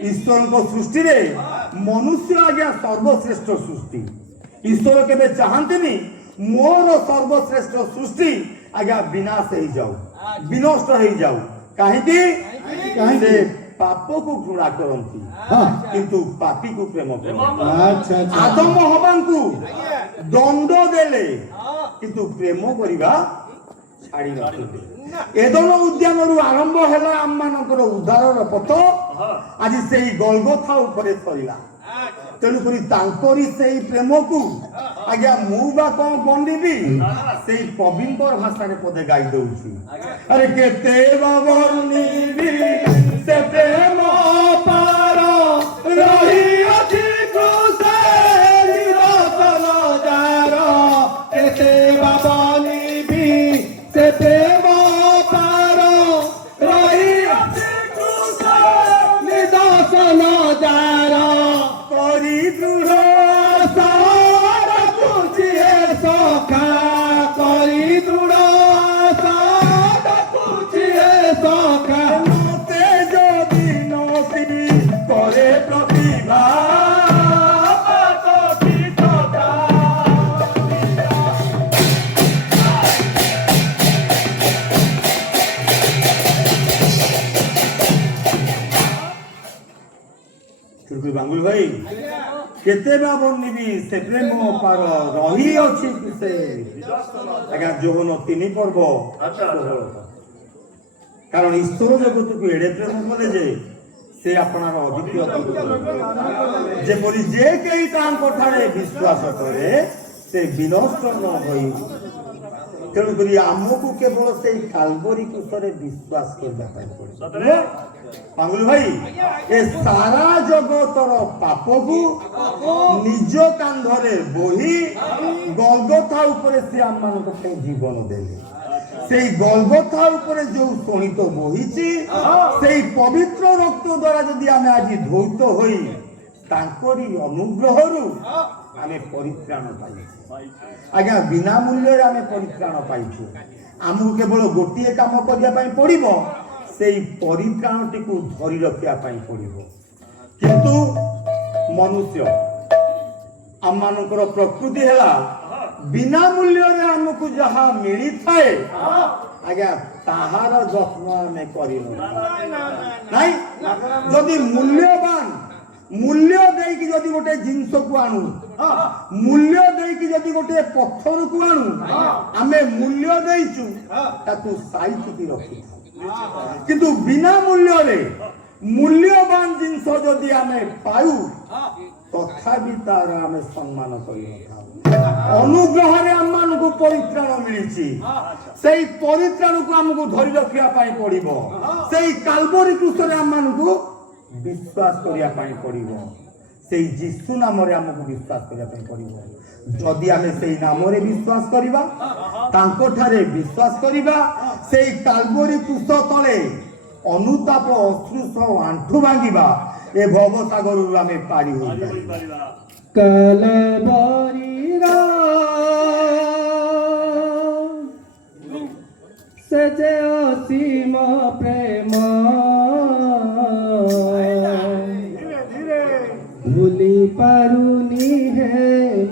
ଈଶ୍ୱରଙ୍କ ସୃଷ୍ଟିରେ ମନୁଷ୍ୟ ଆଜ୍ଞା ସର୍ବଶ୍ରେଷ୍ଠ ସୃଷ୍ଟି। ଈଶ୍ୱର କେବେ ଚାହାନ୍ତିନି ମୋର ସର୍ବଶ୍ରେଷ୍ଠ ସୃଷ୍ଟି ଆଜ୍ଞା ବିନାଶ ହେଇଯାଉ ବିନଷ୍ଟ ହେଇଯାଉ। କାହିଁକି ସେ ପାପକୁ ଘୃଣା କରନ୍ତି କିନ୍ତୁ ପାପୀକୁ ପ୍ରେମ କରନ୍ତି। ଆଦମ ହବାଙ୍କୁ ଦଣ୍ଡ ଦେଲେ କିନ୍ତୁ ପ୍ରେମ କରିବା ଛାଡ଼ି ନଥିଲେ। ଏଦନ ଉଦ୍ୟାନରୁ ଆରମ୍ଭ ହେଲା ଆମମାନଙ୍କର ଉଦ୍ଧାରର ପଥ ଆଜି ସେଇ ଗଲଗଥା ଉପରେ ସରିଲା। ତେଣୁକରି ତାଙ୍କରି ସେଇ ପ୍ରେମକୁ ଆଜ୍ଞା ମୁଁ ବା କଣ ବନ୍ଦିବି ସେଇ କବିଙ୍କର ଭାଷାରେ ପଦେ ଗାଇ ଦଉଛି। ଆରେ କେତେ ବା ବର୍ଣ୍ଣିବି ସେ ପ୍ରେମ ପାର ରହିଅଛି କୃଷେ ନିରସନ ଯାର। କେତେ ବା ବର୍ଣ୍ଣିବି ସେ ପ୍ରେମ ପାର ରହିଅଛି କୃଷେ ନିରସନ ଯାର। କରି ଦୃଢ଼ ସାର କୁଚିଏ ସଖା କରି ଦୃଢ଼ ସାର କୁଚିଏ ସଖା ମତେ ଯଦି ନସି করে প্রতিভা বাঙ্গুল ভাই কেতে বা বর্ণিবি সে প্রেম পার রহি অছি সে আজ্ঞা যৌবন 3 পর্ব কারণ ঈশ্বর জগতକୁ এড়ে প্রেম কলে যে সে আপনার অদ্বিতীয় যেপরি যে কেই তাঙ্ক ঠারে বিশ্বাস করে সে বিনষ্ট ন হই। তেণুকরি আমକୁ কেবল সেই কালবরি কুশরে বিশ্বাস করবা পাই পড়ে। পাঙ্গুল ভাই এ সারা জগতর পাপকু নিজ কান্ধরে বহি গলগথা উপরে সে আমମାନଙ୍କ ପାଇଁ জীবন দেলে। সেই গলগথা উপরে যে শোণিত বহিছি সেই পবিত্র রক্ত দ্বারা যদি আমি আজি ধৌত হই তাঙ্করি অনুগ্রহরু আমি পরিত্রাণ পাইছি। আজ্ঞা বিনা মূল্যরে আমি পরিত্রাণ পাইছি। আমକୁ কেবল গোটিয়ে কাম করিয়া পাই পড়িব সেই পরিত্রাণটিକୁ ধরি রখিয়া পাই পড়িব। কিন্তু মনুষ্য ଆମମାନଙ୍କର ପ୍ରକୃତି ହେଲା ବିନା ମୂଲ୍ୟରେ ଆମକୁ ଯାହା ମିଳିଥାଏ ଆଜ୍ଞା ତାହାର ଯତ୍ନ ଆମେ କରିନୁ। ନାଇଁ ଯଦି ମୂଲ୍ୟବାନ ମୂଲ୍ୟ ଦେଇକି ଯଦି ଗୋଟେ ଜିନିଷକୁ ଆଣୁ ମୂଲ୍ୟ ଦେଇକି ଯଦି ଗୋଟେ ପଥରକୁ ଆଣୁ ଆମେ ମୂଲ୍ୟ ଦେଇଛୁ ତାକୁ ସାଇତିକି ରଖିଥାଉ। କିନ୍ତୁ ବିନା ମୂଲ୍ୟରେ ମୂଲ୍ୟବାନ ଜିନିଷ ଯଦି ଆମେ ପାଉ ତଥାପି ତାର ଆମେ ସମ୍ମାନ କରିନଥାଉ। ଅନୁଗ୍ରହରେ ଆମମାନଙ୍କୁ ପରିତ୍ରାଣ ମିଳିଛି ସେଇ ପରିତ୍ରାଣକୁ ଆମକୁ ଧରି ରଖିବା ପାଇଁ ପଡିବ। ସେଇ କାଲବରୀ କ୍ରୁଶରେ ଆମମାନଙ୍କୁ ବିଶ୍ୱାସ କରିବା ପାଇଁ ପଡିବ। ସେଇ ଯୀଶୁ ନାମରେ ଆମକୁ ବିଶ୍ୱାସ କରିବା ପାଇଁ ପଡ଼ିବ। ଯଦି ଆମେ ସେଇ ନାମରେ ବିଶ୍ୱାସ କରିବା, ତାଙ୍କଠାରେ ବିଶ୍ୱାସ କରିବା, ସେଇ କାଲବରୀ କ୍ରୁଶ ତଳେ ଅନୁତାପ ଅଶ୍ରୁଷ ଆଣ୍ଠୁ ଭାଙ୍ଗିବା, ଏ ଭବସାଗରରୁ ଆମେ ପାରି ହୋଇପାରିବା। କାଲବରୀର ସେ ଯେ ଅସୀମ ପ୍ରେମ ଭୁଲି ପାରୁନି ହେ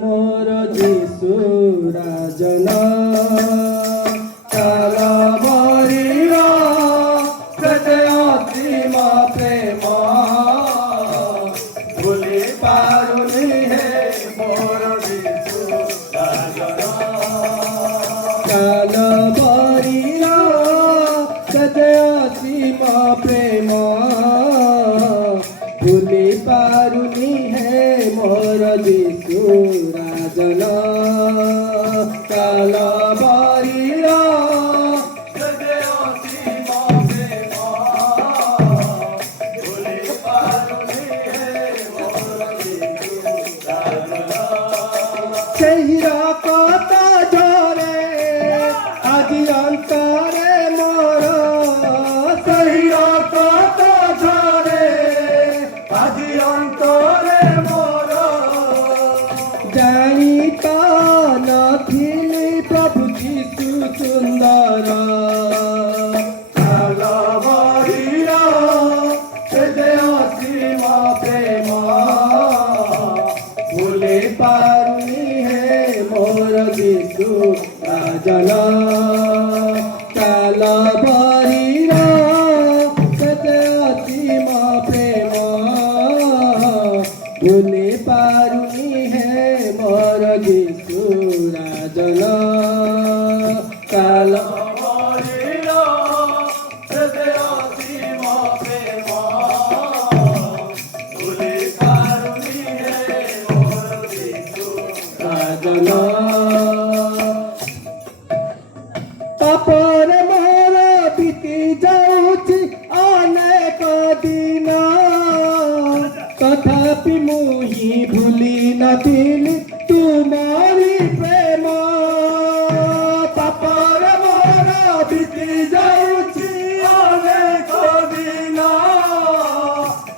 ମୋର ଯୀଶୁ ରାଜନ। କାଲବରୀର ସେ ଯେ ଅସୀମ ପ୍ରେମ ଭୁଲି ପାରୁନି ହେ ମୋର ଯୀଶୁ ରାଜନ। କାଲବରୀର ସେ ଯେ ଅସୀମ ପ୍ରେମ ভুলি পারুনি হে মোর যীশু রাজন। কালবরীর যে অসীম প্রেম ভুলি পারুনি হে মোর যীশু রাজন। সেই রকত ঝরে আজি অন্তরে মোর, সেই রকত ঝরে আজি অন্তরে মোর। জানি তো নথিলি প্রভু যিশু সুন্দর। কালবরীর সে যে অসীম প্রেম ভুলি পারুনি হে মোর যীশু রাজন। কালবরীর সে যে অসীম প্রেম ভুলি পারুনি হে মোর যীশু রাজন। কালবরীর সে যে অসীম প্রেম ভুলি পারুনি হে মোর যীশু রাজন। পাপরে মোর বিতি যাଉଛି অনেক দিন, তথাপি মুহি ভুলি নথিলি তুমারি প্রেম। পাপরে মোর বিতি যাଉଛି অনেক দিন,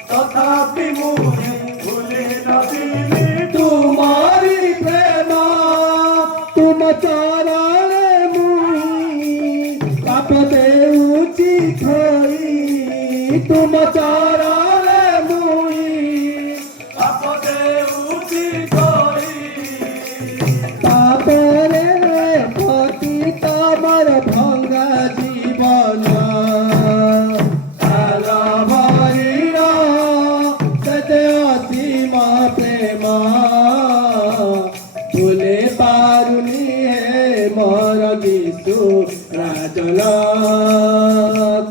তথাপি মুহি ভুলি নথিলি তুমারি প্রেম। তুম চরণে মুহি পাপ দেউছি ଥୋଇ, ତୁମ ଚରଣେ ମୁଇଁ ପାପ ଦେଉଛି ଥୋଇ। ପାପରେ ପତିତ ମୋର ଭଙ୍ଗା ଜୀବନ। କାଲବରୀର ସେ ଯେ ଅସୀମ ପ୍ରେମ ଭୁଲି ପାରୁନି ହେ ମୋର ଯୀଶୁ ରାଜନ।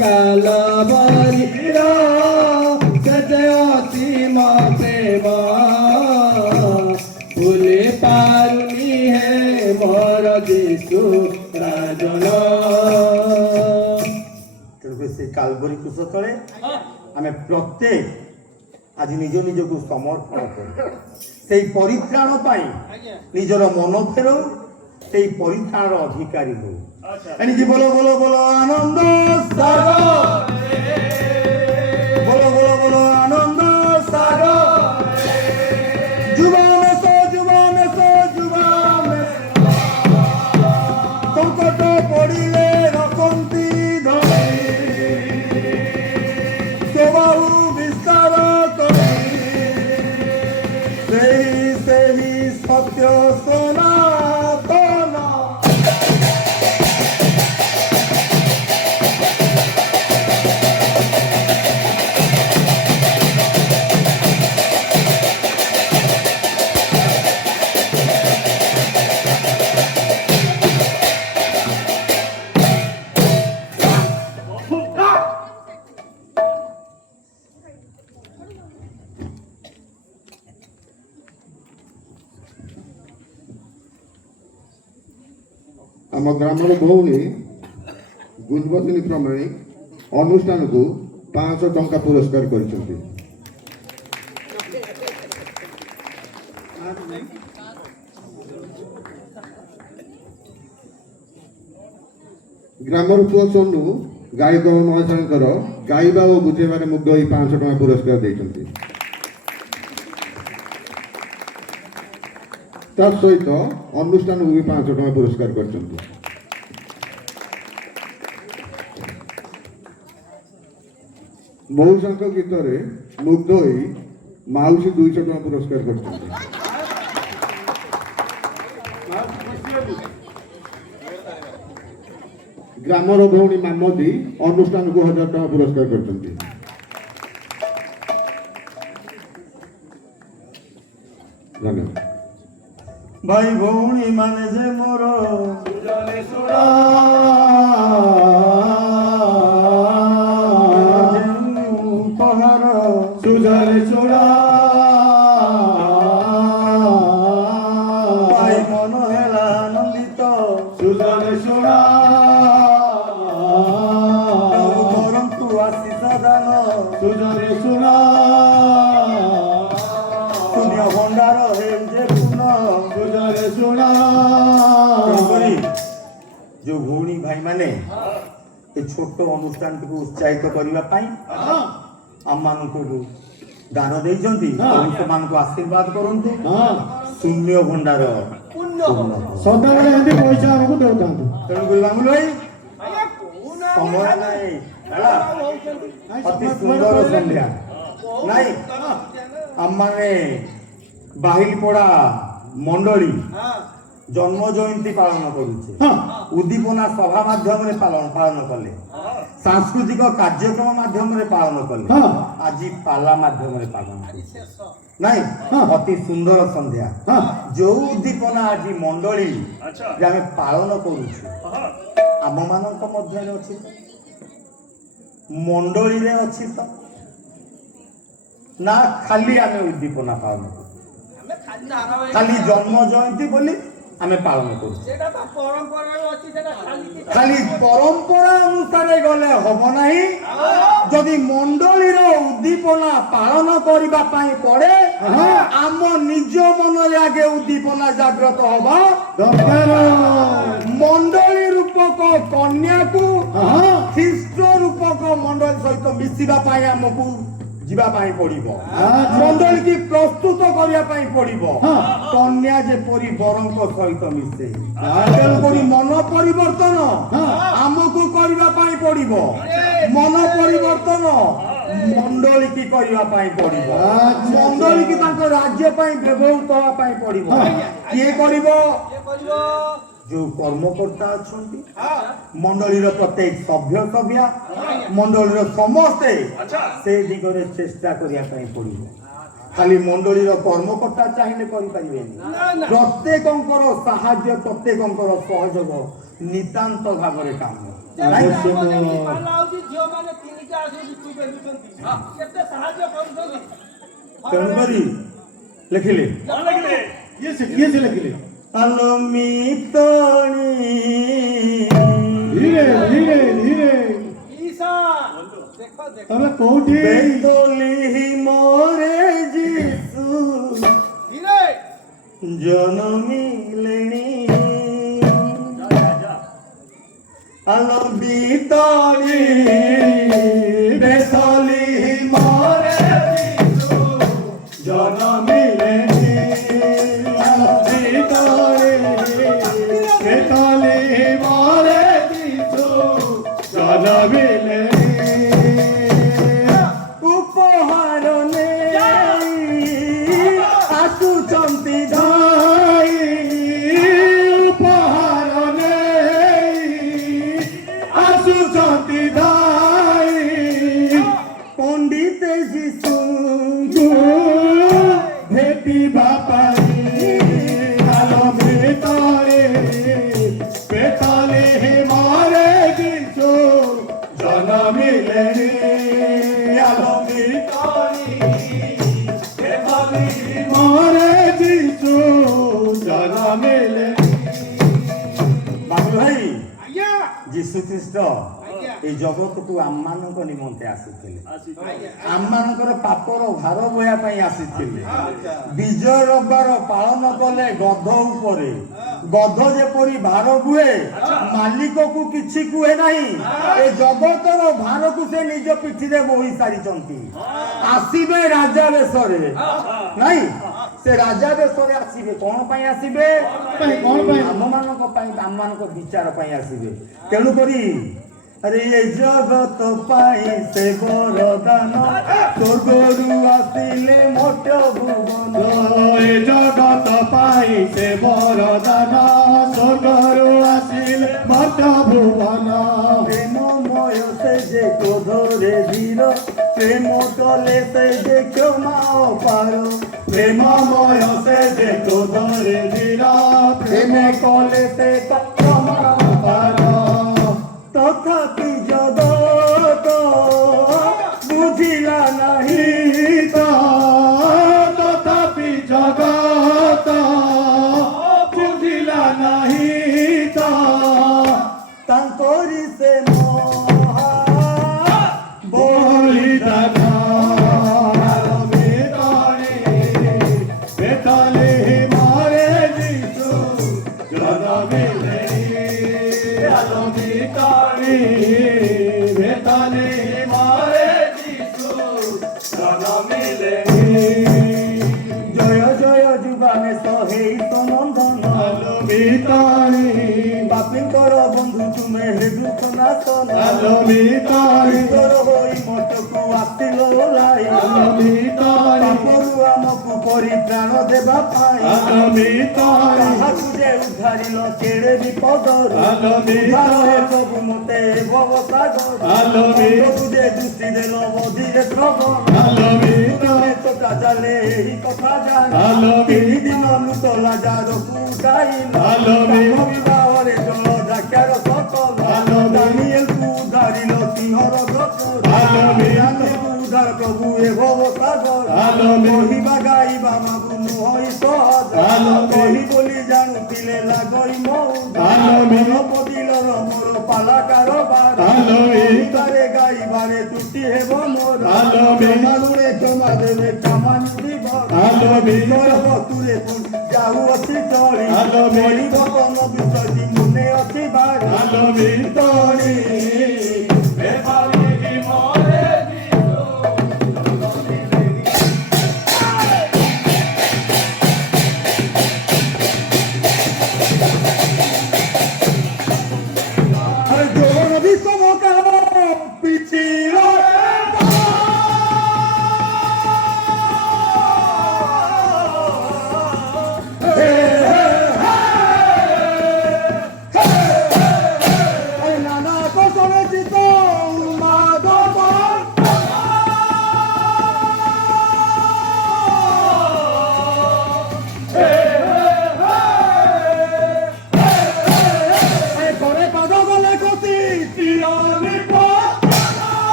କାଲବରୀର ସେ ଯେ ଅସୀମ ପ୍ରେମ ଭୁଲି ପାରୁନି ହେ ମୋର ଯୀଶୁ ରାଜନ। ତେଣୁକରି ସେଇ କାଲବରୀ କ୍ରୁଶ ତଳେ ଆମେ ପ୍ରତ୍ୟେକ ଆଜି ନିଜ ନିଜକୁ ସମର୍ପଣ କରୁ, ସେଇ ପରିତ୍ରାଣ ପାଇଁ ନିଜର ମନ ଫେରଉ, ସେଇ ପରିତ୍ରାଣର ଅଧିକାରୀ ହଉ। ଏଣିକି ବୋଲ ବୋଲ ବୋଲ ଆନନ୍ଦ ସାଗର, ବୋଲ ବୋଲ ବୋଲ ଆନନ୍ଦ ସାଗର। ଯୁବାମେଶ ଯୁବାମେଶ ଯୁବାମେଶ, ସଙ୍କଟ ପଡ଼ିଲେ ରଖନ୍ତି ଧରି, ସ୍ୱବାହୁ ବିସ୍ତାର କରି, ସେହି ସତ୍ୟ ସନାତନ। ଆମ ଗ୍ରାମର ଭଉଣୀ ଗୁଲବଦିନୀ ପ୍ରମାଣିକ ଅନୁଷ୍ଠାନକୁ 500 ଟଙ୍କା ପୁରସ୍କାର କରିଛନ୍ତି। ଗ୍ରାମର ପୁଅ ସୋନୁ ଗାୟକ ମହାଶୟଙ୍କର ଗାଇବା ଓ ବୁଝେଇବାରେ ମୁଗ୍ଧ ହୋଇ 500 ଟଙ୍କା ପୁରସ୍କାର ଦେଇଛନ୍ତି। ତା ସହିତ ଅନୁଷ୍ଠାନକୁ ବି 500 ଟଙ୍କା ପୁରସ୍କାର କରିଛନ୍ତି। ମଉସାଙ୍କ ଗୀତରେ ମୁଗ୍ଧ ହୋଇ ମାଉସୀ 200 ଟଙ୍କା ପୁରସ୍କାର କରିଛନ୍ତି। ଗ୍ରାମର ଭଉଣୀ ମାମଦୀ ଅନୁଷ୍ଠାନକୁ 1000 ଟଙ୍କା ପୁରସ୍କାର କରିଛନ୍ତି। ଧନ୍ୟବାଦ। ଭାଇ ଭଉଣୀ ମାନେ ଯେ ମୋର ପହାର ସୁଜରେ ଚୋଡ଼ା ଭାଇ ମନ ହେଲା ଆନନ୍ଦିତ ସୁଜରେ ଚୋଡ଼ା କରନ୍ତୁ ଆଶିଷ ଦାନ ସୁଜରେ ଚୋଡ଼ା ଶୂନ୍ୟ ଭଣ୍ଡାର ହେଉଛେ ପୂର୍ଣ୍ଣ ସୁଜରେ ଚୋଡ଼ା ତେଣୁକରି ଯୋଉ ଭଉଣୀ ଭାଇ ମାନେ ଏ ଛୋଟ ଅନୁଷ୍ଠାନଟିକୁ ଉତ୍ସାହିତ କରିବା ପାଇଁ ଆମମାନଙ୍କୁ ଦାନ ଦେଇଛନ୍ତି ସେମାନଙ୍କୁ ଆଶୀର୍ବାଦ କରନ୍ତୁ। ଶୂନ୍ୟ ଭଣ୍ଡାର ପୁଣ୍ୟ ପୂର୍ଣ୍ଣ ହଉ। ସଦାବେଳେ ଏମିତି ପଇସା ଆମକୁ ଦେଉଥାନ୍ତୁ। ତେଣୁକରି ବାଙ୍ଗୁଲ ଭାଇ ଆଜ୍ଞା କହୁନାହାନ୍ତି ସମୟ ଖାଲି। ନାହିଁ ହେଲା ହଉଛନ୍ତି। ଅତି ସୁନ୍ଦର ସନ୍ଧ୍ୟା ନାଇଁ ଆମମାନେ ବାହିଲପଡ଼ା ମଣ୍ଡଳୀ ହଁ ଜନ୍ମ ଜୟନ୍ତୀ ପାଳନ କରୁଛେ। ହଁ ଉଦ୍ଦୀପନା ସଭା ମାଧ୍ୟମରେ ପାଳନ କଲେ, ସାଂସ୍କୃତିକ କାର୍ଯ୍ୟକ୍ରମ ମାଧ୍ୟମରେ ପାଳନ କଲେ, ହଁ ଆଜି ପାଲା ମାଧ୍ୟମରେ ପାଳନ କରୁଛେ ଶେଷ ନାଇଁ ହଁ। ଅତି ସୁନ୍ଦର ସନ୍ଧ୍ୟା। ହଁ ଯୋଉ ଉଦ୍ଦୀପନା ଆଜି ମଣ୍ଡଳୀ ଯେ ଆମେ ପାଳନ କରୁଛୁ ଆମମାନଙ୍କ ମଧ୍ୟରେ ଅଛି ତ, ମଣ୍ଡଳୀରେ ଅଛି ତ, ନା ଖାଲି ଆମେ ଉଦ୍ଦୀପନା ପାଳନ କରୁ, ଆମେ ଖାଲି ଧାରାବାହିକ ଖାଲି ଜନ୍ମ ଜୟନ୍ତୀ ବୋଲି ଆମେ ପାଳନ କରୁଛୁ। ସେଟା ତ ପରମ୍ପରାରେ ଅଛି ସେଟା ଖାଲି ପରମ୍ପରା ଅନୁସାରେ ଗଲେ ହବ ନାହିଁ। ଯଦି ମଣ୍ଡଳୀର ଉଦ୍ଦୀପନା ପାଳନ କରିବା ପାଇଁ ପଡେ ଆମ ନିଜ ମନରେ ଆଗେ ଉଦ୍ଦୀପନା ଜାଗ୍ରତ ହବା ଦରକାର। ମଣ୍ଡଳୀ ରୂପକ କନ୍ୟାକୁ ହଁ ଖ୍ରୀଷ୍ଟ ରୂପକ ମଣ୍ଡଳୀ ସହିତ ମିଶିବା ପାଇଁ ଆମକୁ ଯିବା ପାଇଁ ପଡିବ। ଆଚ୍ଛା। ମଣ୍ଡଳୀ କି ପ୍ରସ୍ତୁତ କରିବା ପାଇଁ ପଡିବ। ହଁ। କନ୍ୟା ଯେପରି ବରଙ୍କ ସହିତ ମିଶେ, ତେଣୁକରି ମନ ପରିବର୍ତ୍ତନ ହଁ। ଆମକୁ କରିବା ପାଇଁ ପଡିବ। ମନ ପରିବର୍ତ୍ତନ ମଣ୍ଡଳୀ କି କରିବା ପାଇଁ ପଡିବ। ଆଚ୍ଛା। ମଣ୍ଡଳୀ କି ତାଙ୍କ ରାଜ୍ୟ ପାଇଁ ବ୍ୟବହୃତ ହେବା ପାଇଁ ପଡିବ। କିଏ କରିବ? କିଏ କରିବ ଯୋଉ କର୍ମକର୍ତ୍ତା ଅଛନ୍ତି ମଣ୍ଡଳୀର ପ୍ରତ୍ୟେକ ସଭ୍ୟ ସଭ୍ୟା ମଣ୍ଡଳୀର ସମସ୍ତେ ସେ ଦିଗରେ ଚେଷ୍ଟା କରିବା ପାଇଁ ପଡିବ। ଖାଲି ମଣ୍ଡଳୀର କର୍ମକର୍ତ୍ତା ଚାହିଁଲେ କରିପାରିବେନି। ନା। ପ୍ରତ୍ୟେକଙ୍କର ସାହାଯ୍ୟ ପ୍ରତ୍ୟେକଙ୍କର ସହଯୋଗ ନିତାନ୍ତ ଭାବରେ କାମ। ଆମର ଯେମିତି ପାଲା ହଉଛି ଝିଅମାନେ ତିନିଟା ଆସି ବିଟୁ ବେଲୁଛନ୍ତି କେତେ ସାହାଯ୍ୟ କରୁଛନ୍ତି। ତେଣୁକରି ଲେଖିଲେ କିଏ ସେ ଲେଖିଲେ? ଆଲୋ ମିତଣୀ ଧୀରେ ଧୀରେ ଧୀରେ ঈଶା ଦେଖ ଦେଖ ତମେ କୋଉଠି? ବେଦଲି ମୋରେ ଯିସୁ ଧୀରେ জনমিলেনি আলো বিতলি বেতলি মরে যিশু জনমিলেনি আলো বিতলি বেতলি মরে যিশু জনমিলেনি উপহার নেই আসুচন্তি ধাই উপহার নেই আসুচন্তি ধাই পণ্ডিতে যিশুଙ୍କୁ ভেটিবা পাই আলো ভিতরে বেতলে মরে যিশু জনমিলেনি আলো ভিতরে বেতলে মরে যিশু জনমিলেনি। ବାବୁ ଭାଇ ଆଜ୍ଞା ଯୀଶୁ ଖ୍ରୀଷ୍ଟ ଆଜ୍ଞା এই ଜଗତକୁ ଆମମାନଙ୍କ ନିମନ୍ତେ ଆସିଥିଲେ। ଆଜ୍ଞା ଆମମାନଙ୍କର ପାପର ଭାର ବୋହିବା ପାଇଁ ଆସିଥିଲେ। ବିଜୟ ରବିବାର ପାଳନ କଲେ ଗଧ ଉପରେ ଗଧ ଯେପରି ଭାର ବୁହେ ମାଲିକକୁ କିଛି କୁହେ ନାହିଁ ଏ ଜଗତର ଭାରକୁ ସେ ନିଜ ପିଠିରେ ବୋହି ସାରିଛନ୍ତି ଆସିବେ ରାଜା ବେଶରେ ନାଇଁ ସେ ରାଜା ବେଶରେ ଆସିବେ କଣ ପାଇଁ ଆସିବେ କଣ ପାଇଁ? ଆମମାନଙ୍କ ପାଇଁ ଆମମାନଙ୍କ ବିଚାର ପାଇଁ ଆସିବେ ତେଣୁକରି अरे ये जगत पाई से बरदान स्वर्गरु आसिले मोट भुवन ए जगत पाई से बरदान स्वर्गरु आसिले मोट भुवन प्रेममय से जे क्रोधरे धीर प्रेम तले से जे क्षमा पार प्रेममय से जे क्रोधरे धीर प्रेम कले से क्षमा पार तथापि जगत बुझिला नहीं तथापि जगत बुझिला नहीं तांकोरी से मोहा बलिदान मारे जीसु जनमिले बेताले मारे जीसु जनमिले जय जय जुगाने सहे समंधन बेताले बापींकर बंधु तुम्हें हे दुख नाशन बेताले तोर होई मटकु आसिल लाई पापरु आमकु परित्राण देबा पाई काहाकु जे उद्धारिल केड़े विपदर उद्धार हे प्रभु मते भव सागर प्रभु जे दृष्टि देल बधिरे श्रवण चोटा जाले ही कथा जान तीन दिन लुटला जार कुटाइल विवाहरे जल जाक्यार सकल दानिएल कु उद्धारिल सिंहर उद्धार प्रभु ए भव सागर कहिबा गाइबा मागु नहई सहज कहि बोली जानुतिले लागई मौज मन पदिलर मोर पाला कारोबार गाइबारे गाइबारे तुटी हेब मोर मानुरे क्षमा देवे क्षमा निधिब विजय बतुरे जाऊ अछि चली गरीब कन विसर्जी मुने अछि बारी तणी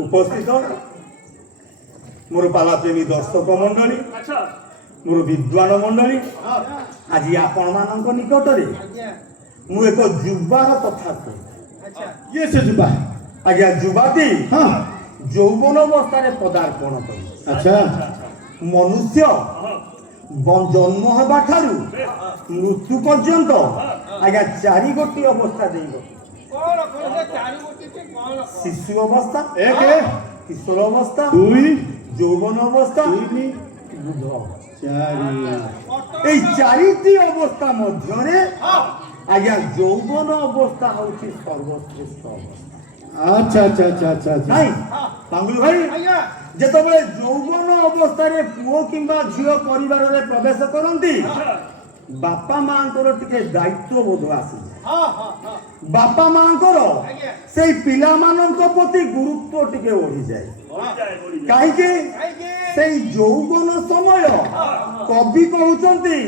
उपस्थित मोर पालाप्रेमी दर्शक मंडली मोर विद्वान मंडली आज आपण मान निकटरे मु एक जुबार कथा ये से जुबा आज्ञा जुबाती हाँ यौवन अवस्था पदार्पण कर अच्छा मनुष्य जन्म हवा ठारू मृत्यु पर्यंत आज्ञा चारि गोटी अवस्था देइब शिशु अवस्था एक किशोर अवस्था दुई যৌবন অবস্থা तीन বুধ चारि এই চারিটি অবস্থা মধ্যে আজ্ঞা যৌবন অবস্থা হচ্ছে সর্বশ্রেষ্ঠ অবস্থা अच्छा अच्छा अच्छा अच्छा अच्छा নাই পাঙ্গুলু ভাই যেতବେଳେ যৌবন অবস্থাରେ পুଅ কিংবা ଝିଅ ପରିବାରରେ ପ୍ରବେଶ କରନ୍ତି ବାପା ମାଙ୍କର ଟିକେ ଦାୟିତ୍ୱ ବୋଧ ଆସିଯାଏ ବାପା ମାଙ୍କର ସେଇ ପିଲାମାନଙ୍କ ପ୍ରତି ଗୁରୁତ୍ୱ ଟିକେ ବଢିଯାଏ କାହିଁକି ସେଇ ଯୌବନ ସମୟ କବି କହୁଛନ୍ତି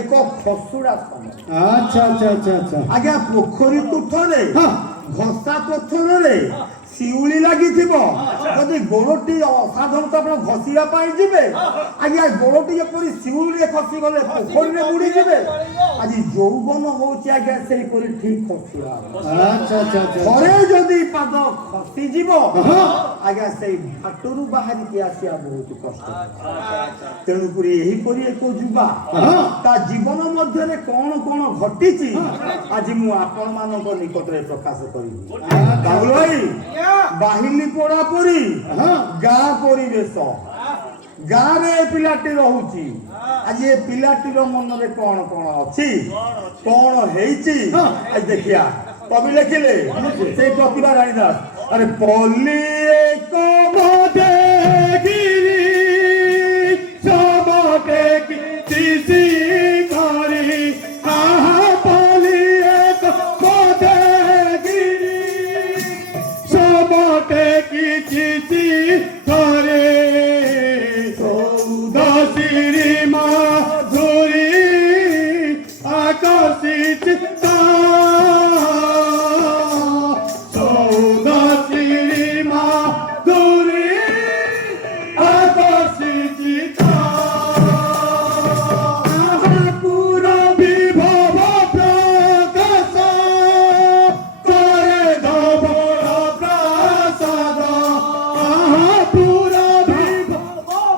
ଏକ ଖସୁଡା ସମୟ अच्छा अच्छा अच्छा अच्छा ଆଜ୍ଞା ପୋଖରୀ ତୁଠରେ ହଁ ଘଷା ପଥରରେ ଶିଉଳି ଲାଗିଥିବ ଯଦି ଗୋଡ଼ଟି ଅସାଧାରଣତଃ ଆପଣ ଘଷିବା ପାଇଁ ଯିବେ ଆଜ୍ଞା ଗୋଡ଼ଟି ଯେପରି ଶିଉଳିରେ ଖସିଗଲେ ପୋଖରୀରେ ବୁଡ଼ିଯିବେ ଆଜି ଯୌବନ ହଉଛି ଆଜ୍ଞା ସେଇପରି ଠିକ ଖସିବା ଆଚ୍ଛା ଆଚ୍ଛା ଆଚ୍ଛା ଥରେ ଯଦି ପାଦ ଖସିଯିବ ଆଜ୍ଞା ସେଇ ଭାଟରୁ ବାହାରିକି ଆସିବା ବହୁତ କଷ୍ଟ ତେଣୁକରି ଏହିପରି ଏକ ଯୁବା ତା ଜୀବନ ମଧ୍ୟରେ କଣ କଣ ଘଟିଛି ଆଜି ମୁଁ ଆପଣମାନଙ୍କ ନିକଟରେ ପ୍ରକାଶ କରିବି ରାହୁଲ ଭାଇ ବାହିଲି ପୋଡ଼ା ପରି ଗାଁ ପରିବେଶ ଗାଁରେ ଏ ପିଲାଟି ରହୁଛି ଆଜି ଏ ପିଲାଟିର ମନରେ କଣ କଣ ଅଛି କଣ ହେଇଛି ଆଜି ଦେଖିଆ କବି ଲେଖିଲେ ସେଇ ପ୍ରତିଭା ରାଣୀ ଦାସ ଆରେ ପଲ୍ଲୀ ଏକ ଗିରି ସମଟେ କିଛି କରି ଆହା ପଲି ଏକ ପଦେ ଗିରି ସମଟେ କିଛି করে চৌদাশিরি মাধুরী আকাশিত চৌদাশিরি মাধুরী আকাশিত পুরা বিভব প্রকাশ করে ধবল প্রাসাদ পুরা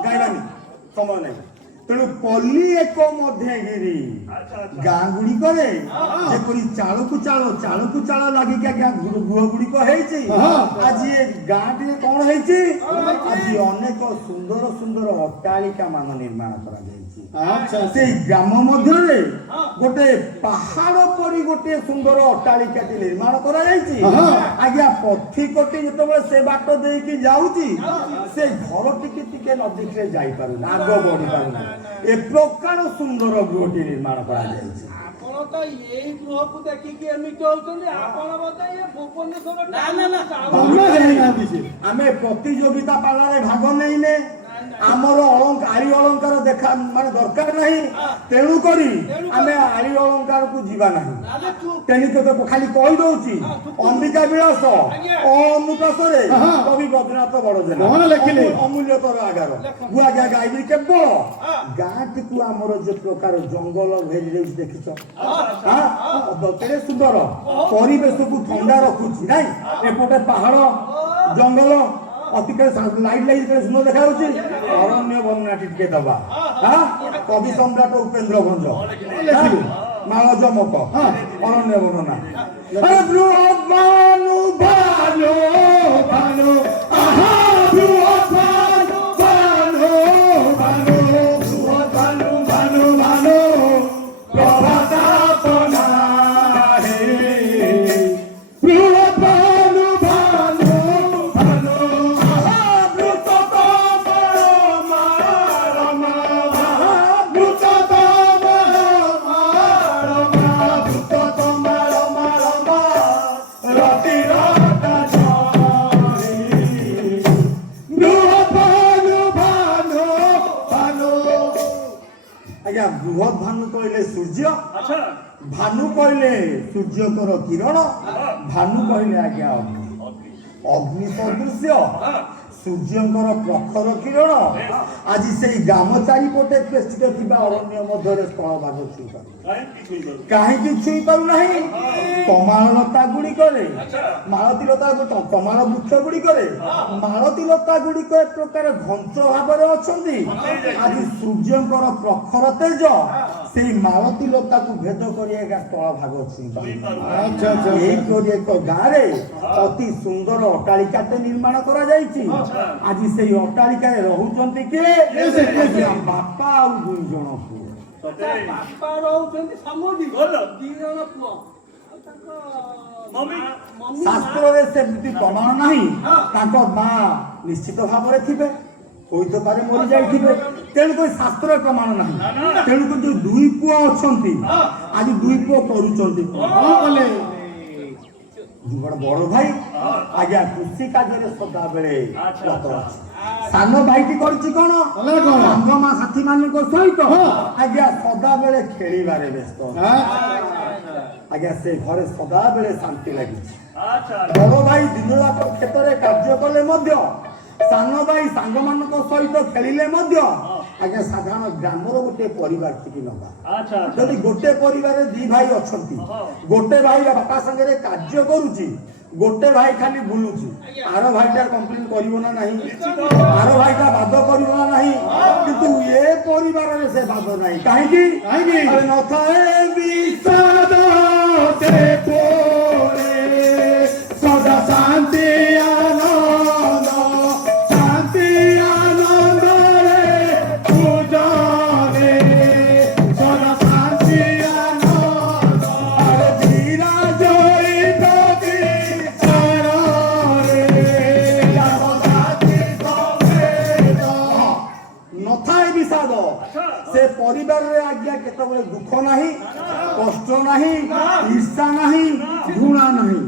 ଗାଇବାନି ସମୟ ନାହିଁ ତେଣୁ ପଲ୍ଲୀ ଏକ ମଧ୍ୟଗିରି ଗାଁ ଗୁଡିକରେ ଯେପରି ଚାଳକୁ ଚାଳ ଲାଗିକି ଆଜ୍ଞା ଗୃହ ଗୁଡିକ ହେଇଛି ଆଜି ଏ ଗାଁଟିରେ କଣ ହେଇଛି ଆଜି ଅନେକ ସୁନ୍ଦର ସୁନ୍ଦର ଅଟ୍ଟାଳିକା ମାନ ନିର୍ମାଣ କରାଯାଇଛି আচ্ছা ସେଇ ଗ୍ରାମ ମଧ୍ୟରେ ଗୋଟେ ପାହାଡ ପରି ଗୋଟେ ସୁନ୍ଦର ଅଟ୍ଟାଳିକାଟି ନିର୍ମାଣ କରାଯାଇଛି ଆଜ୍ଞା ପଥିକଟି ଯେତେବେଳେ ସେ ବାଟ ଦେଇକି ଯାଉଛି ସେ ଘରଟିକି ଟିକେ ନ ଦେଖିଲେ ଯାଇପାରୁନି ଆଗ ବଢି ପାରୁନି ଏ ପ୍ରକାର ସୁନ୍ଦର ଗୃହଟି ନିର୍ମାଣ କରାଯାଇଛି ଆପଣ ତ ଏଇ ଗୃହକୁ ଦେଖିକି ଏମିତି ହଉଛନ୍ତି ଆପଣ ବୋଧେ ଏ ଭୁବନେଶ୍ୱର ଆମେ ପ୍ରତିଯୋଗିତା ପାଲାରେ ଭାଗ ନେଇନେ ଆମର ଆଳି ଅଳଙ୍କାର ଦେଖା ମାନେ ଦରକାର ନାହିଁ ତେଣୁ କରି ଆମେ ଆଳି ଅଳଙ୍କାରକୁ ଯିବା ନାହିଁ ତେଣୁ ଖାଲି କହିଦଉଛି ଅମ୍ବିକା ବିଳାସ ଅନୁପ୍ରାସରେ କବି ବଦ୍ରନାଥ କଣ ଲେଖିଲେ? ବଡ଼ଜେନା ଅମୂଲ୍ୟତର ଆଗାର ମୁଁ ଆଜ୍ଞା ଗାଇବି କେବଳ ଗାଁଟିକୁ ଆମର ଯେ ପ୍ରକାର ଜଙ୍ଗଲ ଘେରି ରହିଛି ଦେଖିଛ କେତେ ସୁନ୍ଦର ପରିବେଶକୁ ଥଣ୍ଡା ରଖୁଛି ନାଇଁ ଏପଟେ ପାହାଡ ଜଙ୍ଗଲ ଅତିକେ ଲାଇଟ୍ କେତେ ସୁନ୍ଦର ଦେଖାଯାଉଛି ଅରଣ୍ୟ ବର୍ଣ୍ଣନା ଟିକେ ଦବା କବି ସମ୍ରାଟ ଉପେନ୍ଦ୍ର ଭଞ୍ଜ ମାଳ ଜମକ ଅରଣ୍ୟ ବର୍ଣ୍ଣନା ବୃହତ୍ ଭାନୁ ଭାନୁ ଭାନୁ ଆହା ବୃହତ୍ ଭାନୁ ଭାନୁ ଭାନୁ ବୃହତ୍ ଭାନୁ ଭାନୁ ଭାନୁ ପ୍ରଭାତାପନା হে বৃহৎ ভানু ভানু ভানু আহা বৃহত্তম রমা বৃহত্তম রমা বৃহত্তম রমা রতি রতা ঝরি বৃহৎ ভানু ভানু ভানু আজ্ঞা বৃহৎ ভানু কইলে সূর্য ভানু কইলে সূর্যଙ୍କର କିରଣ ଭାନୁ କହିଲେ ଆଜ୍ଞା ଅଗ୍ନି ସଦୃଶ୍ୟ ସୂର୍ଯ୍ୟଙ୍କର ପ୍ରଖର କିରଣ ଆଜି ସେଇ ଗ୍ରାମ ଚାରିପଟେ ବେଷ୍ଟିତ ଥିବା ଅରଣ୍ୟ ମଧ୍ୟରେ ସ୍ଥଳଭାଗ ଛୁଇଁପାରୁ କାହିଁକି ଛୁଇଁ ପାରୁନାହିଁ ତମାଳ ଲତା ଗୁଡ଼ିକରେ ମାଳତୀ ଲତା ତମାଳ ବୃକ୍ଷ ଗୁଡ଼ିକରେ ମାଳତୀ ଲତା ଗୁଡ଼ିକ ଏ ପ୍ରକାର ଘଞ୍ଚ ଭାବରେ ଅଛନ୍ତି ଆଜି ସୂର୍ଯ୍ୟଙ୍କର ପ୍ରଖର ତେଜ ସେଇ ମାଳତୀ ଲତାକୁ ଭେଦ କରି ଏକା ସ୍ଥଳଭାଗ ଛୁଇଁପାରୁ ଏହିପରି ଏକ ଗାଁରେ ଅତି ସୁନ୍ଦର ଅଟ୍ଟାଳିକାଟେ ନିର୍ମାଣ କରାଯାଇଛି ଆଜି ସେଇ ଅଟ୍ଟାଳିକାରେ ରହୁଛନ୍ତି କିଏ ବାପା ଆଉ 2 ଜଣ ପୁଅ ବାପା ରହୁଛନ୍ତି ସମୁଦି 2 ଜଣ ପୁଅ ଆଉ ତାଙ୍କ ମମି ଶାସ୍ତ୍ରରେ ସେମିତି ପ୍ରମାଣ ନାହିଁ ତାଙ୍କ ମା ନିଶ୍ଚିତ ଭାବରେ ଥିବେ ହୋଇପାରେ ମରି ଯାଇଥିବେ ତେଣୁକରି ଶାସ୍ତ୍ରରେ ପ୍ରମାଣ ନାହିଁ ତେଣୁକରି ଯୋଉ 2 ପୁଅ ଅଛନ୍ତି ଆଜି 2 ପୁଅ କରୁଛନ୍ତି କଣ କଲେ ବଡ ଭାଇ ଆଜ୍ଞା କୃଷି କାର୍ଯ୍ୟରେ ସଦାବେଳେ ରତ ଅଛି ସାନ ଭାଇଟି କରିଛି କଣ ସାଙ୍ଗ ମା ସାଥୀ ମାନଙ୍କ ସହିତ ଆଜ୍ଞା ସଦାବେଳେ ଖେଳିବାରେ ବ୍ୟସ୍ତ ଆଜ୍ଞା ସେ ଘରେ ସଦାବେଳେ ଶାନ୍ତି ଲାଗିଛି। ଆଚ୍ଛା ବଡ଼ ଭାଇ ଦିନରାତ କ୍ଷେତରେ କାର୍ଯ୍ୟ କଲେ ମଧ୍ୟ, ସାନ ଭାଇ ସାଙ୍ଗମାନଙ୍କ ସହିତ ଖେଳିଲେ ମଧ୍ୟ ଆଜ୍ଞା ସାଧାରଣ ଗ୍ରାମର ଗୋଟେ ପରିବାର ଟିକେ ନବା। ଆଚ୍ଛା ଯଦି ଗୋଟେ ପରିବାରରେ ଦି ଭାଇ ଅଛନ୍ତି, ଗୋଟେ ଭାଇ ବାପା ସାଙ୍ଗରେ କାର୍ଯ୍ୟ କରୁଛି, ଗୋଟେ ଭାଇ ଖାଲି ବୁଲୁଛି, ଆର ଭାଇଟା କମ୍ପ୍ଲେନ କରିବ ନା ନାହିଁ? ଆର ଭାଇଟା ବାଦ କରିବ ନା ନାହିଁ? କିନ୍ତୁ ଏ ପରିବାରରେ ସେ ବାଦ ନାହିଁ। କାହିଁକି? କାହିଁକି? ଆରେ ନଥାଏ ବିଷାଦ ସେ ପୋରେ ସଦା ଶାନ୍ତି ଆନନ୍ଦ ଶାନ୍ତି ଆନନ୍ଦରେ ପୂଜରେ ସଦା ଶାନ୍ତି ଆନନ୍ଦ ଆରେ ଧୀରା ଜୟ ପ୍ରତି ନଥାଏ ବିଷାଦ ସେ ପରିବାରରେ ଆଜ୍ଞା କେତେବେଳେ ଦୁଃଖ ନାହିଁ, କଷ୍ଟ ନାହିଁ, ଈର୍ଷା ନାହିଁ, ଘୃଣା ନାହିଁ,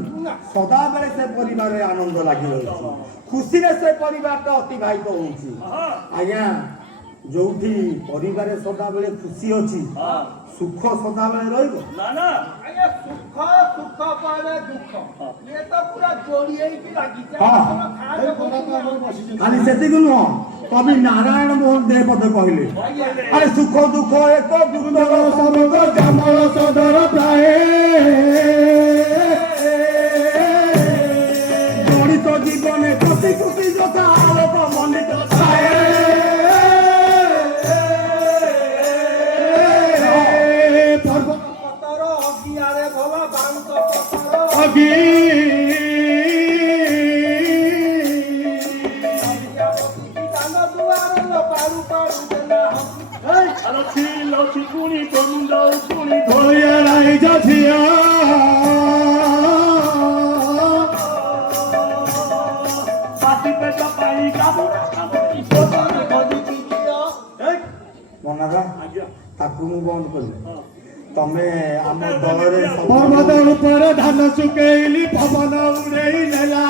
ସଦାବେଳେ ସେ ପରିବାରରେ ଆନନ୍ଦ ଲାଗି ରହିଛି, ଖୁସିରେ ସେ ପରିବାରଟା ଅତିବାହିତ ହଉଛି। ଆଜ୍ଞା ଯୋଉଠି ପରିବାରରେ ସଦାବେଳେ ଖୁସି ଅଛି, ସୁଖ ସଦାବେଳେ ରହିବ। ନା ନା ଆଜ୍ଞା ସୁଖ ସୁଖ ପରେ ଦୁଃଖ ଇଏ ତ ପୁରା ଯୋଡ଼ି ହେଇକି ଲାଗିଛି। ହଁ। ଆପଣ ଖାସ କରୁଛନ୍ତି। ଖାଲି ସେତିକି ନୁହଁ, କବି ନାରାୟଣ ମୋହନ ଦେହ ପଦେ କହିଲେ, ଆରେ ସୁଖ ଦୁଃଖ ଏକ ଗୁରୁତର ସମଗ ଜାମଳ ସଦର ପ୍ରାୟ ଜଡ଼ିତ ଜୀବনে ପ୍ରତି ଖୁସି ଯଥା ଆଲୋକ ମଣ୍ଡିତ ଥାଏ। ପତର ଅଗିଆରେ ଭଲ ବାଉଁଶ ପତର ଅଗି ଦାନ ଦୁଆର ପାରୁ ପାରୁ ଦେଲା ଲକ୍ଷ୍ମୀ ଲକ୍ଷ୍ମୀ ପୁଣି ତମୁଣ୍ଡ ପୁଣି ଧୋଇଆ ରାଇଜ ଝିଅ ପାଟି ପେଟ ପାଇ କାମୁଡ଼ା ମନାବା ତାକୁ ମୁଁ ବନ୍ଦ କଲି। ତମେ ଆମ ଦଳରେ ପର୍ବତ ଉପରେ ଧାନ ଶୁକେଇଲି ପବନ ଉଡେଇ ନେଲା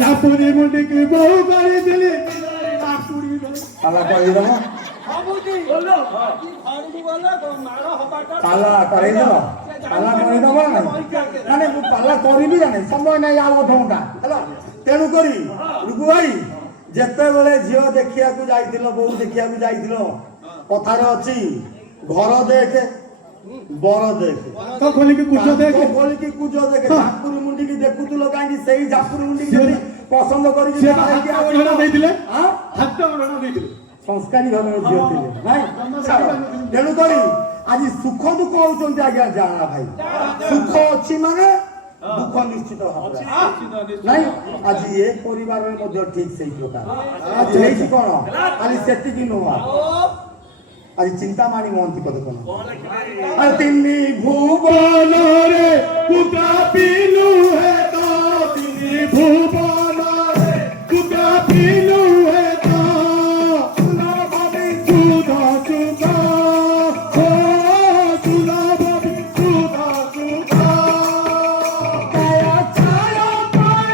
ଝାପୁରି ମୁଣ୍ଡିକି ବୋହୁ କରିଥିଲି ପାଲା କରିଦବ, ସବୁଠି ଘରକୁ ଗଲେ ମାଳ ହବାଟା ପାଲା କରେଇଦବ, ପାଲା କରିଦବ ନା ନାଇଁ? ମୁଁ ପାଲା କରିବି ଜାଣେ, ସମୟ ନାହିଁ ଆଉ ଅଧଘଣ୍ଟା ହେଲା। ତେଣୁ କରି ରୁଗୁ ଭାଇ ଯେତେବେଳେ ଝିଅ ଦେଖିବାକୁ ଯାଇଥିଲ, ବୋହୁ ଦେଖିବାକୁ ଯାଇଥିଲ, କଥାରେ ଅଛି ଘର ଦେଖେ ବର ଦେଖେ, ତ ଖୋଲିକି କୁଚ ଦେଖେ ଖୋଲିକି କୁଜ ଦେଖେ। ଝାପୁରି ମୁଣ୍ଡିକି ଦେଖୁଥିଲ କାହିଁକି? ସେଇ ଝାପୁରି ମୁଣ୍ଡିକି ଯଦି ପସନ୍ଦ କରିକି ସେ ବାହା ହେଇକି ହାତ ଓଢ଼ଣା ଦେଇଥିଲେ ଆଁ? ହାତ ଓଢ଼ଣା ଦେଇଥିଲେ ସଂସ୍କାରୀ ଘରର ଝିଅ ଥିଲେ ନାଇଁ? ତେଣୁ କରି ଆଜି ସୁଖ ଦୁଃଖ ହଉଛନ୍ତି ଆଜ୍ଞା ଜାଣା ଭାଇ। ସୁଖ ଅଛି ମାନେ ଦୁଃଖ ନିଶ୍ଚିତ ଭାବରେ ନାଇଁ? ଆଜି ଏ ପରିବାରରେ ମଧ୍ୟ ଠିକ ସେଇ ପ୍ରକାର ଆଜି ହେଇଛି କଣ? ଖାଲି ସେତିକି ନୁହଁ, ଆଜି ଚିନ୍ତାମାଣି ମହନ୍ତି ପଦେ କଣ? ଆରେ ତିନି ଭୁବନରେ କୁଟା ପିଲୁ ହେ ତ ତିନି ଭୁବନରେ କୁଟା ପିଲୁ ହେ ତ ସୁଧ ସୁଧ ସୁଧ ଭାବି ସୁଧ ସୁଧ କାୟା ଛାୟା ପ୍ରାୟ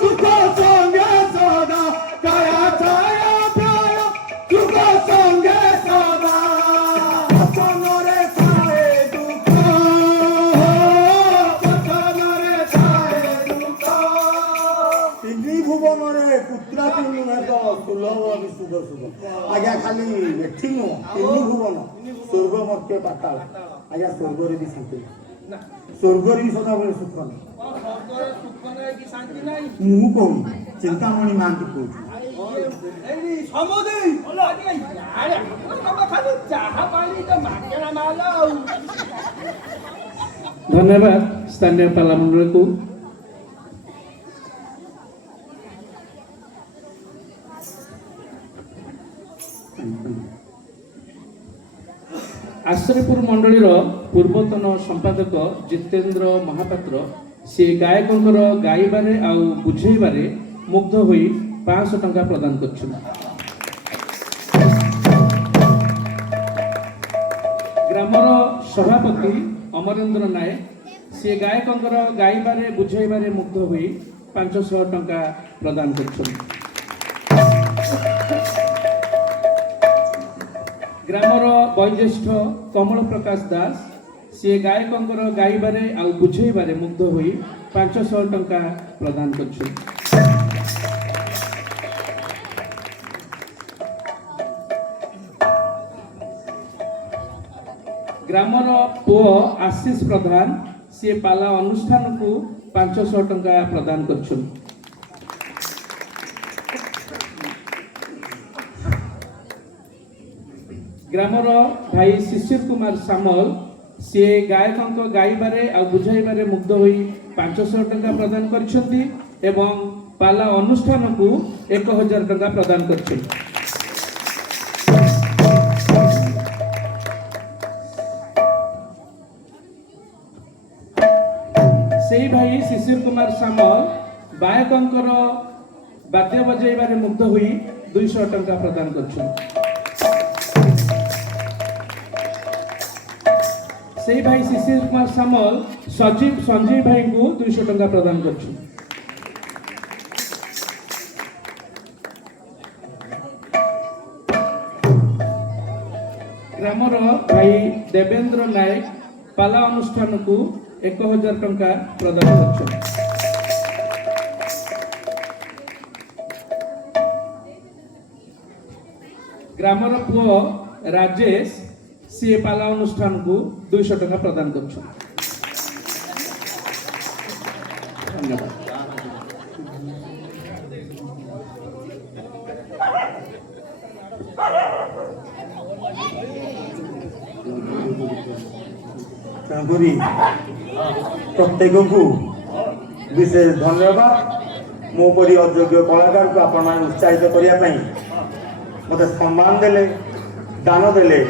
ସୁଖ ସଙ୍ଗେ ସଦା କାୟା ଛାୟା ପ୍ରାୟ ସୁଖ ସଙ୍ଗେ ସଦା ପତନରେ ଥାଏ ଦୁଃଖ, ପତନରେ ଥାଏ ଦୁଃଖ ତିନି ଭୁବନରେ କୁତ୍ରା ତିନି ହେତ ସୁଲଭ ବିଶୁଦ୍ଧ ସୁଧ। ଆଜ୍ଞା ଖାଲି ଏଠି ନୁହଁ, ତିନି ଭୁବନ ସ୍ୱର୍ଗ ମର୍ତ୍ତ୍ୟ ପାତାଳ। ଆଜ୍ଞା ସ୍ୱର୍ଗରେ ବି ଶାନ୍ତି ନାହିଁ, ସ୍ୱର୍ଗରେ ବି ସଦାବେଳେ ସୁଖ ନାହିଁ। ସ୍ୱର୍ଗରେ ସୁଖ ନାହିଁ କି ଶାନ୍ତି ନାହିଁ। ମୁଁ କହୁନି, ଚିନ୍ତାମଣି ମହାନ୍ତି କହୁଛି। ଏଇ ସମୁଦି ଖାଲି ଚାହା ପାଣି ତ ମାଗଣା ମାଲ ଆଉ ଧନ୍ୟବାଦ ସ୍ଥାନୀୟ ପାର୍ଲାମେଣ୍ଟକୁ। ଆଶ୍ରୟପୁର ମଣ୍ଡଳୀର ପୂର୍ବତନ ସମ୍ପାଦକ ଜିତେନ୍ଦ୍ର ମହାପାତ୍ର ସେ ଗାୟକଙ୍କର ଗାଇବାରେ ଆଉ ବୁଝେଇବାରେ ମୁଗ୍ଧ ହୋଇ 500 ଟଙ୍କା ପ୍ରଦାନ କରିଛନ୍ତି। ଗ୍ରାମର ସଭାପତି ଅମରେନ୍ଦ୍ର ନାୟକ ସେ ଗାୟକଙ୍କର ଗାଇବାରେ ବୁଝେଇବାରେ ମୁଗ୍ଧ ହୋଇ 500 ଟଙ୍କା ପ୍ରଦାନ କରିଛନ୍ତି। ଗ୍ରାମର ବୟୋଜ୍ୟେଷ୍ଠ କମଳ ପ୍ରକାଶ ଦାସ ସିଏ ଗାୟକଙ୍କର ଗାଇବାରେ ଆଉ ବୁଝେଇବାରେ ମୁଗ୍ଧ ହୋଇ 500 ଟଙ୍କା ପ୍ରଦାନ କରିଛନ୍ତି। ଗ୍ରାମର ପୁଅ ଆଶିଷ ପ୍ରଧାନ ସିଏ ପାଲା ଅନୁଷ୍ଠାନକୁ 500 ଟଙ୍କା ପ୍ରଦାନ କରିଛନ୍ତି। ଗ୍ରାମର ଭାଇ ଶିଶିର କୁମାର ସାମଲ ସିଏ ଗାୟକଙ୍କ ଗାଇବାରେ ଆଉ ବୁଝାଇବାରେ ମୁଗ୍ଧ ହୋଇ 500 ଟଙ୍କା ପ୍ରଦାନ କରିଛନ୍ତି ଏବଂ ପାଲା ଅନୁଷ୍ଠାନକୁ 1000 ଟଙ୍କା ପ୍ରଦାନ କରିଛନ୍ତି। ସେଇ ଭାଇ ଶିଶିର କୁମାର ସାମଲ ଗାୟକଙ୍କର ବାଦ୍ୟ ବଜାଇବାରେ ମୁଗ୍ଧ ହୋଇ 200 ଟଙ୍କା ପ୍ରଦାନ କରିଛନ୍ତି। ସେଇ ଭାଇ ଶିଶିର କୁମାର ସାମଲ ସଞ୍ଜୀବ ଭାଇଙ୍କୁ 200 ଟଙ୍କା ପ୍ରଦାନ କରିଛନ୍ତି। ଗ୍ରାମର ଭାଇ ଦେବେନ୍ଦ୍ର ନାୟକ ପାଲା ଅନୁଷ୍ଠାନକୁ 1000 ଟଙ୍କା ପ୍ରଦାନ କରିଛନ୍ତି। ଗ୍ରାମର ପୁଅ ରାଜେଶ ସିଏ ପାଲା ଅନୁଷ୍ଠାନକୁ 200 ଟଙ୍କା ପ୍ରଦାନ କରୁଛନ୍ତି। ଧନ୍ୟବାଦ। ତେଣୁକରି ପ୍ରତ୍ୟେକଙ୍କୁ ବିଶେଷ ଧନ୍ୟବାଦ। ମୋ ପରି ଅଯୋଗ୍ୟ କଳାକାରକୁ ଆପଣମାନେ ଉତ୍ସାହିତ କରିବା ପାଇଁ ମୋତେ ସମ୍ମାନ ଦେଲେ, ଦାନ ଦେଲେ,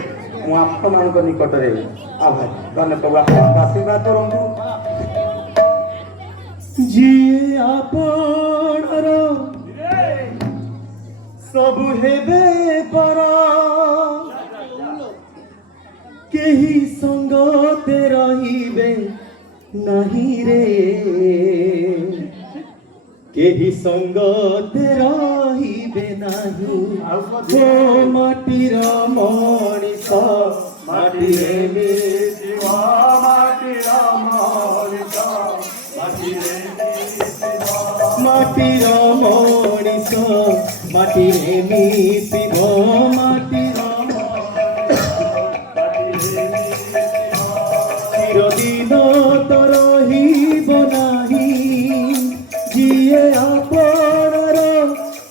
ମୁଁ ଆପଣମାନଙ୍କ ନିକଟରେ ଆଭାରୀ। ଧନ୍ୟବାଦ। ଆପଣଙ୍କ ଆଶୀର୍ବାଦ କରନ୍ତୁ। ଯିଏ ଆପଣର ସବୁ ହେବେ ପର, କେହି ସଙ୍ଗତେ ରହିବେ ନାହିଁ ରେ, କେହି ସଙ୍ଗତେ ରହିବେ ନାହିଁ। ଓ ମାଟିର ମଣିଷ ମାଟିରେ ମିଶିବ, ମାଟିର ମଣିଷ ମାଟିରେ ମିଶିବ, ମାଟିର ମଣିଷ ମାଟିରେ ମିଶିବ, ମାଟିର ଚିରଦିନ ତ ରହିବ ନାହିଁ। ଯିଏ ଆପଣର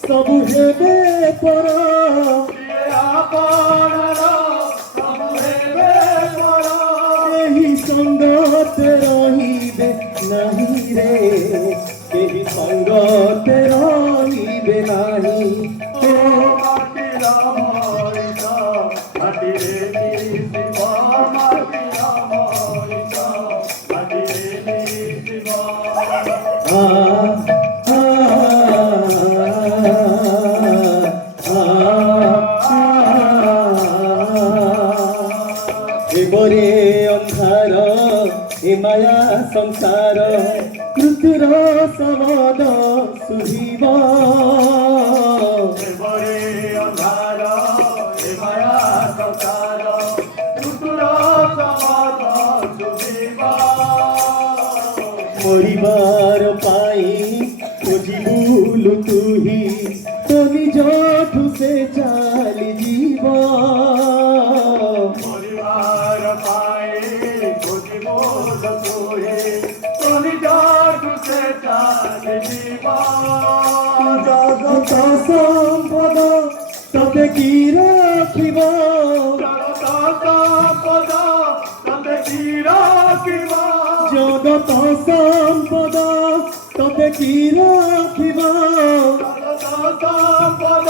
ସବୁ ହେବେ ପର, ଆପଣର ସବୁ ହେବେ ପର, କେହି ସଙ୍ଗତେ ରହିବେ ନାହିଁ ରେ, କେହି ସଙ୍ଗତେ ରହିବେ ନାହିଁ। ଓ ମାଟିର ମଣିଷ ମାଟିରେ ମିଶିବ, ମାଟିର ମଣିଷ ମାଟିରେ ମିଶିବ। ଏବରେ ଅନ୍ଧାର ଏ ମାୟା ସଂସାର, ମୃତ୍ୟୁର ଶବଦ ଶୁଭିବ। ଏବରେ ଅନ୍ଧାର ଏ ମାୟା ସଂସାର, ମୃତ୍ୟୁର ଶବଦ ଶୁଭିବ। ମରିବାର ପାଇଁ ଖୋଜିବୁଲୁ ତୁହି, ତ ନିଜଠୁ ସେ ଚାଲିଯିବ। ମରିବାର ପାଇଁ ଖୋଜିବୁଲୁ ତୁହି, ତ ନିଜଠୁ ସେ ଚାଲିଯିବ। ଜଗତ ସମ୍ପଦ ତତେ କି ରଖିବ, ଜଗତ ସମ୍ପଦ ତତେ କି ରଖିବ, ଜଗତ ସମ୍ପଦ ତତେ କି ରଖିବ, ଜଗତ ସମ୍ପଦ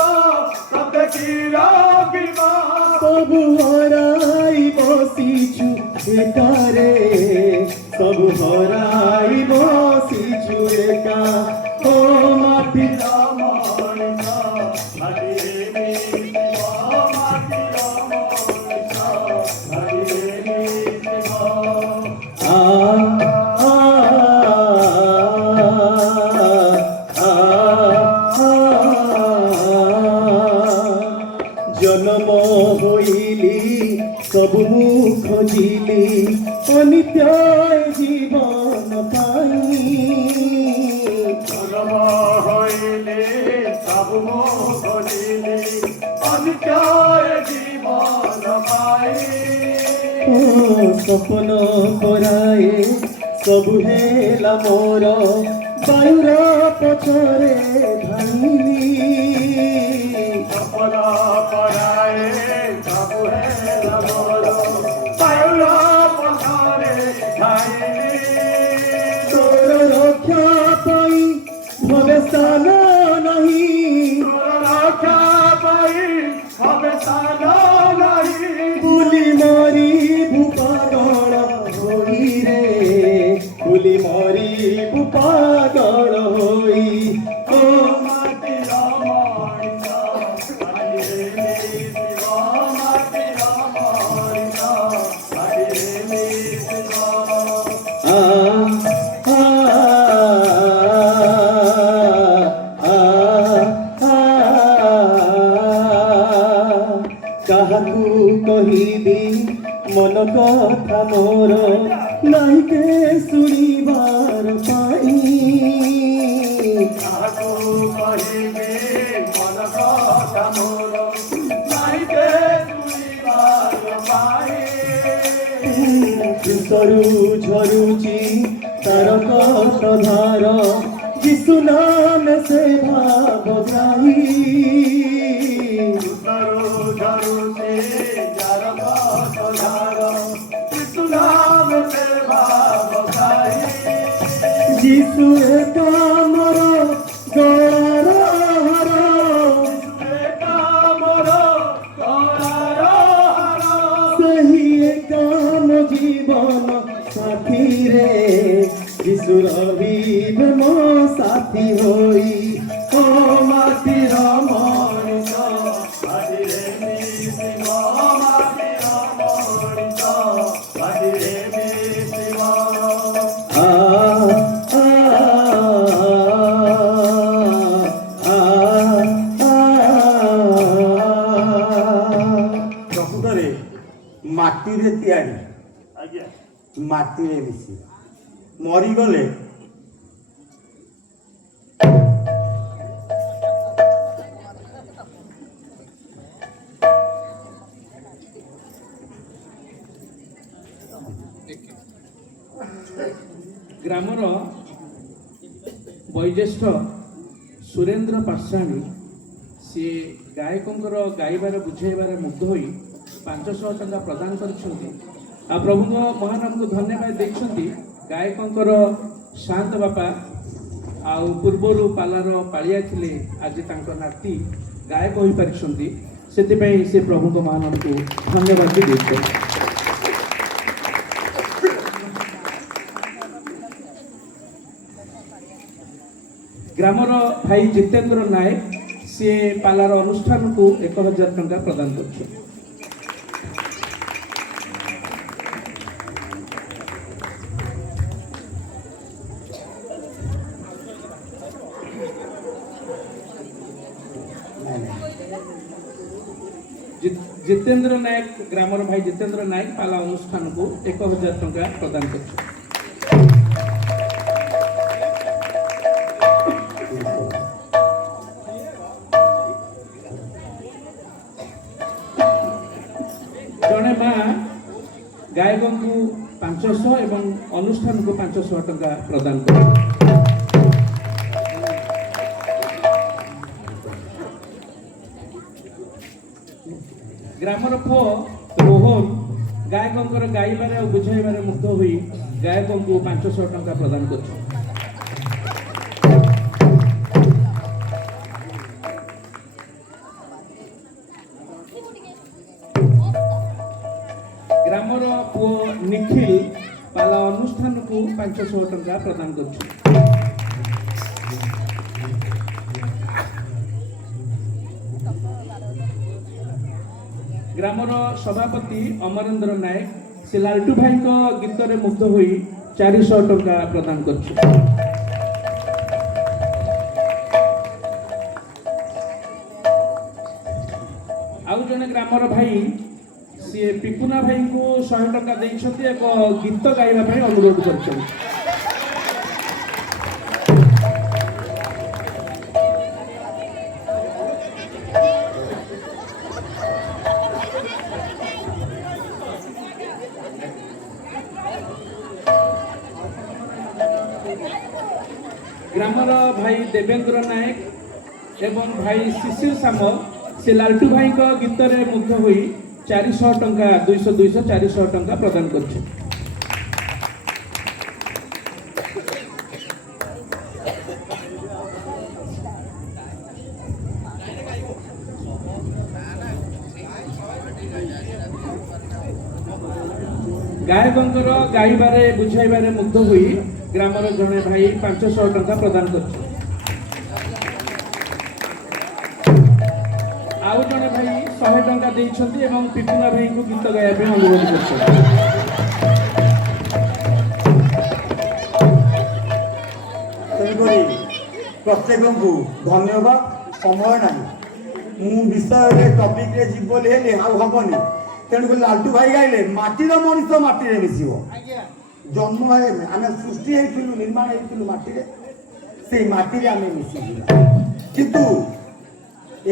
ତତେ କି ରଖିବ। ସବୁ ହରାଇ ବସିଛୁ ଏକାରେ, ସବୁ ହରାଇ ବସିଛୁ ଏକା। ଓ ମାଟିର ମଣିଷ ମାଟିରେ ମିଶିବ, ମାଟିର ମଣିଷ ମାଟିରେ ମିଶିବ। ଜନ୍ମ ହୋଇଲି ବୁଝିଲି ଅନିତ୍ୟ ଜୀବନ ପାଇଁ ଧର୍ମ ହଇଲେ ସବୁ ମୋ ଭଜିଲେ ଅନିତ୍ୟ ଜୀବନ ପାଇଁ ସପନ କରାଏ ସବୁ ହେଲା ମୋର ବାୟୁର ପଛରେ ଧାଇଲି ସପନ କରାଏ ସବୁ ହେଲା ମୋର ବାୟୁର ପଛରେ ଧାଇଲି ତୋର ରକ୍ଷା ପାଇଁ ଭବେ ସ୍ଥାନ ନାହିଁ ରକ୍ଷା ପାଇଁ হবে ସାନ ନାହିଁ বুলি ମରିବୁ ପାଗଳ ହୋଇ ରେ বুলি ମରିବୁ ପାଗଳ ହୋଇ ଓ ମାଟିର ମଣିଷ ମାଟିରେ ମିଶିବ ମାଟିର ମଣିଷ ମାଟିରେ ମିଶିବ ଆ ଆ କାହାକୁ କହିବି ମନ କଥା ମୋର ନାହିଁ କେ ଶୁଣିବାର ପାଇଁ କାହାକୁ କହିବି ମନ କଥା ମୋର ନାଇଁ କେ ଶୁଣିବାର ପାଇଁ ସରୁ ଝରୁଛି ତାର କଥାଧାର ଯିଶୁ ନାମ ସେ ଭାବଗ୍ରାହୀ ସୁତରୁ ଝରୁଛି ଯାର ପଥଧାର ଯୀଶୁ ନାମ ସେ ଭାବ ଗାଇ ଯିଶୁ ଏକା ମୋର ଗଳାର ହାର ଏକା ମୋର ଗଳାର ହାର ସେହି ଏକା ମୋ ଜୀବନ ସାଥିରେ ଯିଶୁ ରହିବେ ମୋ ସାଥି ହୋଇ ଓ ମାଟିର ମଣିଷ ମାଟିରେ ମିଶିବ ମାଟିର ମଣିଷ ମାଟିରେ ମିଶିବ ଆ ପ୍ରକୃତରେ ମାଟିରେ ତିଆରି ଆଜ୍ଞା ମାଟିରେ ମିଶି ମରିଗଲେ ଗ୍ରାମର ବୈଜ୍ୟେଷ୍ଠ ସୁରେନ୍ଦ୍ର ପାଟ୍ସାଣୀ ସିଏ ଗାୟକଙ୍କର ଗାଇବାରେ ବୁଝେଇବାରେ ମୁଗ୍ଧ ହୋଇ 500 ଟଙ୍କା ପ୍ରଦାନ କରିଛନ୍ତି ଆଉ ପ୍ରଭୁଙ୍କ ମହାନାମକୁ ଧନ୍ୟବାଦ ଦେଇଛନ୍ତି। ଗାୟକଙ୍କର ଶାନ୍ତ ବାପା ଆଉ ପୂର୍ବରୁ ପାଲାର ପାଳିଆ ଥିଲେ ଆଜି ତାଙ୍କ ନାତି ଗାୟକ ହୋଇପାରିଛନ୍ତି ସେଥିପାଇଁ ସେ ପ୍ରଭୁଙ୍କ ମହାନାମକୁ ଧନ୍ୟବାଦ ବି ଦେଇଛନ୍ତି। ଗ୍ରାମର ଭାଇ ଜିତେନ୍ଦ୍ର ନାୟକ ସିଏ ପାଲାର ଅନୁଷ୍ଠାନକୁ 1000 ଟଙ୍କା ପ୍ରଦାନ କରୁଛନ୍ତି। ଜିତେନ୍ଦ୍ର ନାୟକ ଗ୍ରାମର ଭାଇ ଜିତେନ୍ଦ୍ର ନାୟକ ପାଲା ଅନୁଷ୍ଠାନକୁ 1000 ଟଙ୍କା ପ୍ରଦାନ କରୁଛନ୍ତି। ଜଣେ ମା ଗାୟକଙ୍କୁ 500 ଏବଂ ଅନୁଷ୍ଠାନକୁ 500 ଟଙ୍କା ପ୍ରଦାନ କରୁଛନ୍ତି। ଗ୍ରାମର ପୁଅ ରୋହନ ଗାୟକଙ୍କର ଗାଇବାରେ ଆଉ ବୁଝାଇବାରେ ମୁଗ୍ଧ ହୋଇ ଗାୟକଙ୍କୁ 500 ଟଙ୍କା ପ୍ରଦାନ କରୁଛନ୍ତି। ଗ୍ରାମର ପୁଅ ନିଖିଲ ପାଲା ଅନୁଷ୍ଠାନକୁ 500 ଟଙ୍କା ପ୍ରଦାନ କରୁଛନ୍ତି। ଗ୍ରାମର ସଭାପତି ଅମରେନ୍ଦ୍ର ନାୟକ ସେ ଲାଲଟୁ ଭାଇଙ୍କ ଗୀତରେ ମୁଗ୍ଧ ହୋଇ 400 ଟଙ୍କା ପ୍ରଦାନ କରୁଛନ୍ତି। ଆଉ ଜଣେ ଗ୍ରାମର ଭାଇ ସିଏ ପିପୁନା ଭାଇଙ୍କୁ 100 ଟଙ୍କା ଦେଇଛନ୍ତି ଏକ ଗୀତ ଗାଇବା ପାଇଁ ଅନୁରୋଧ କରିଛନ୍ତି। ଗ୍ରାମର ଭାଇ ଦେବେନ୍ଦ୍ର ନାୟକ ଏବଂ ଭାଇ ଶିଶିର ସାମଲ ସେ ଲାଲଟୁ ଭାଇଙ୍କ ଗୀତରେ ମୁଗ୍ଧ ହୋଇ 400 ଟଙ୍କା 200 400 ଟଙ୍କା ପ୍ରଦାନ କରିଛନ୍ତି। ଗାୟକଙ୍କର ଗାଇବାରେ ବୁଝାଇବାରେ ମୁଗ୍ଧ ହୋଇ ଗ୍ରାମର ଜଣେ ଭାଇ 500 ଟଙ୍କା ପ୍ରଦାନ କରିଛନ୍ତି। ଆଉ ଜଣେ ଭାଇ 100 ଟଙ୍କା ଦେଇଛନ୍ତି ଏବଂ ପିପୁନା ଭାଇଙ୍କୁ ଗୀତ ଗାଇବା ପାଇଁ ଅନୁରୋଧ କରିଛନ୍ତି। ତେଣୁକରି ପ୍ରତ୍ୟେକଙ୍କୁ ଧନ୍ୟବାଦ। ସମୟ ନାହିଁ, ମୁଁ ବିଷୟରେ ଟପିକରେ ଯିବି ବୋଲି ହେଲେ ଆଉ ହବନି। ତେଣୁକରି ଲାଲଟୁ ଭାଇ ଗାଇଲେ ମାଟିର ମଣିଷ ମାଟିରେ ମିଶିବ। ଆଜ୍ଞା ଜନ୍ମ ଆମେ ସୃଷ୍ଟି ହେଇଥିଲୁ, ନିର୍ମାଣ ହେଇଥିଲୁ ମାଟିରେ, ସେଇ ମାଟିରେ ଆମେ ମିଶିଯିବା। କିନ୍ତୁ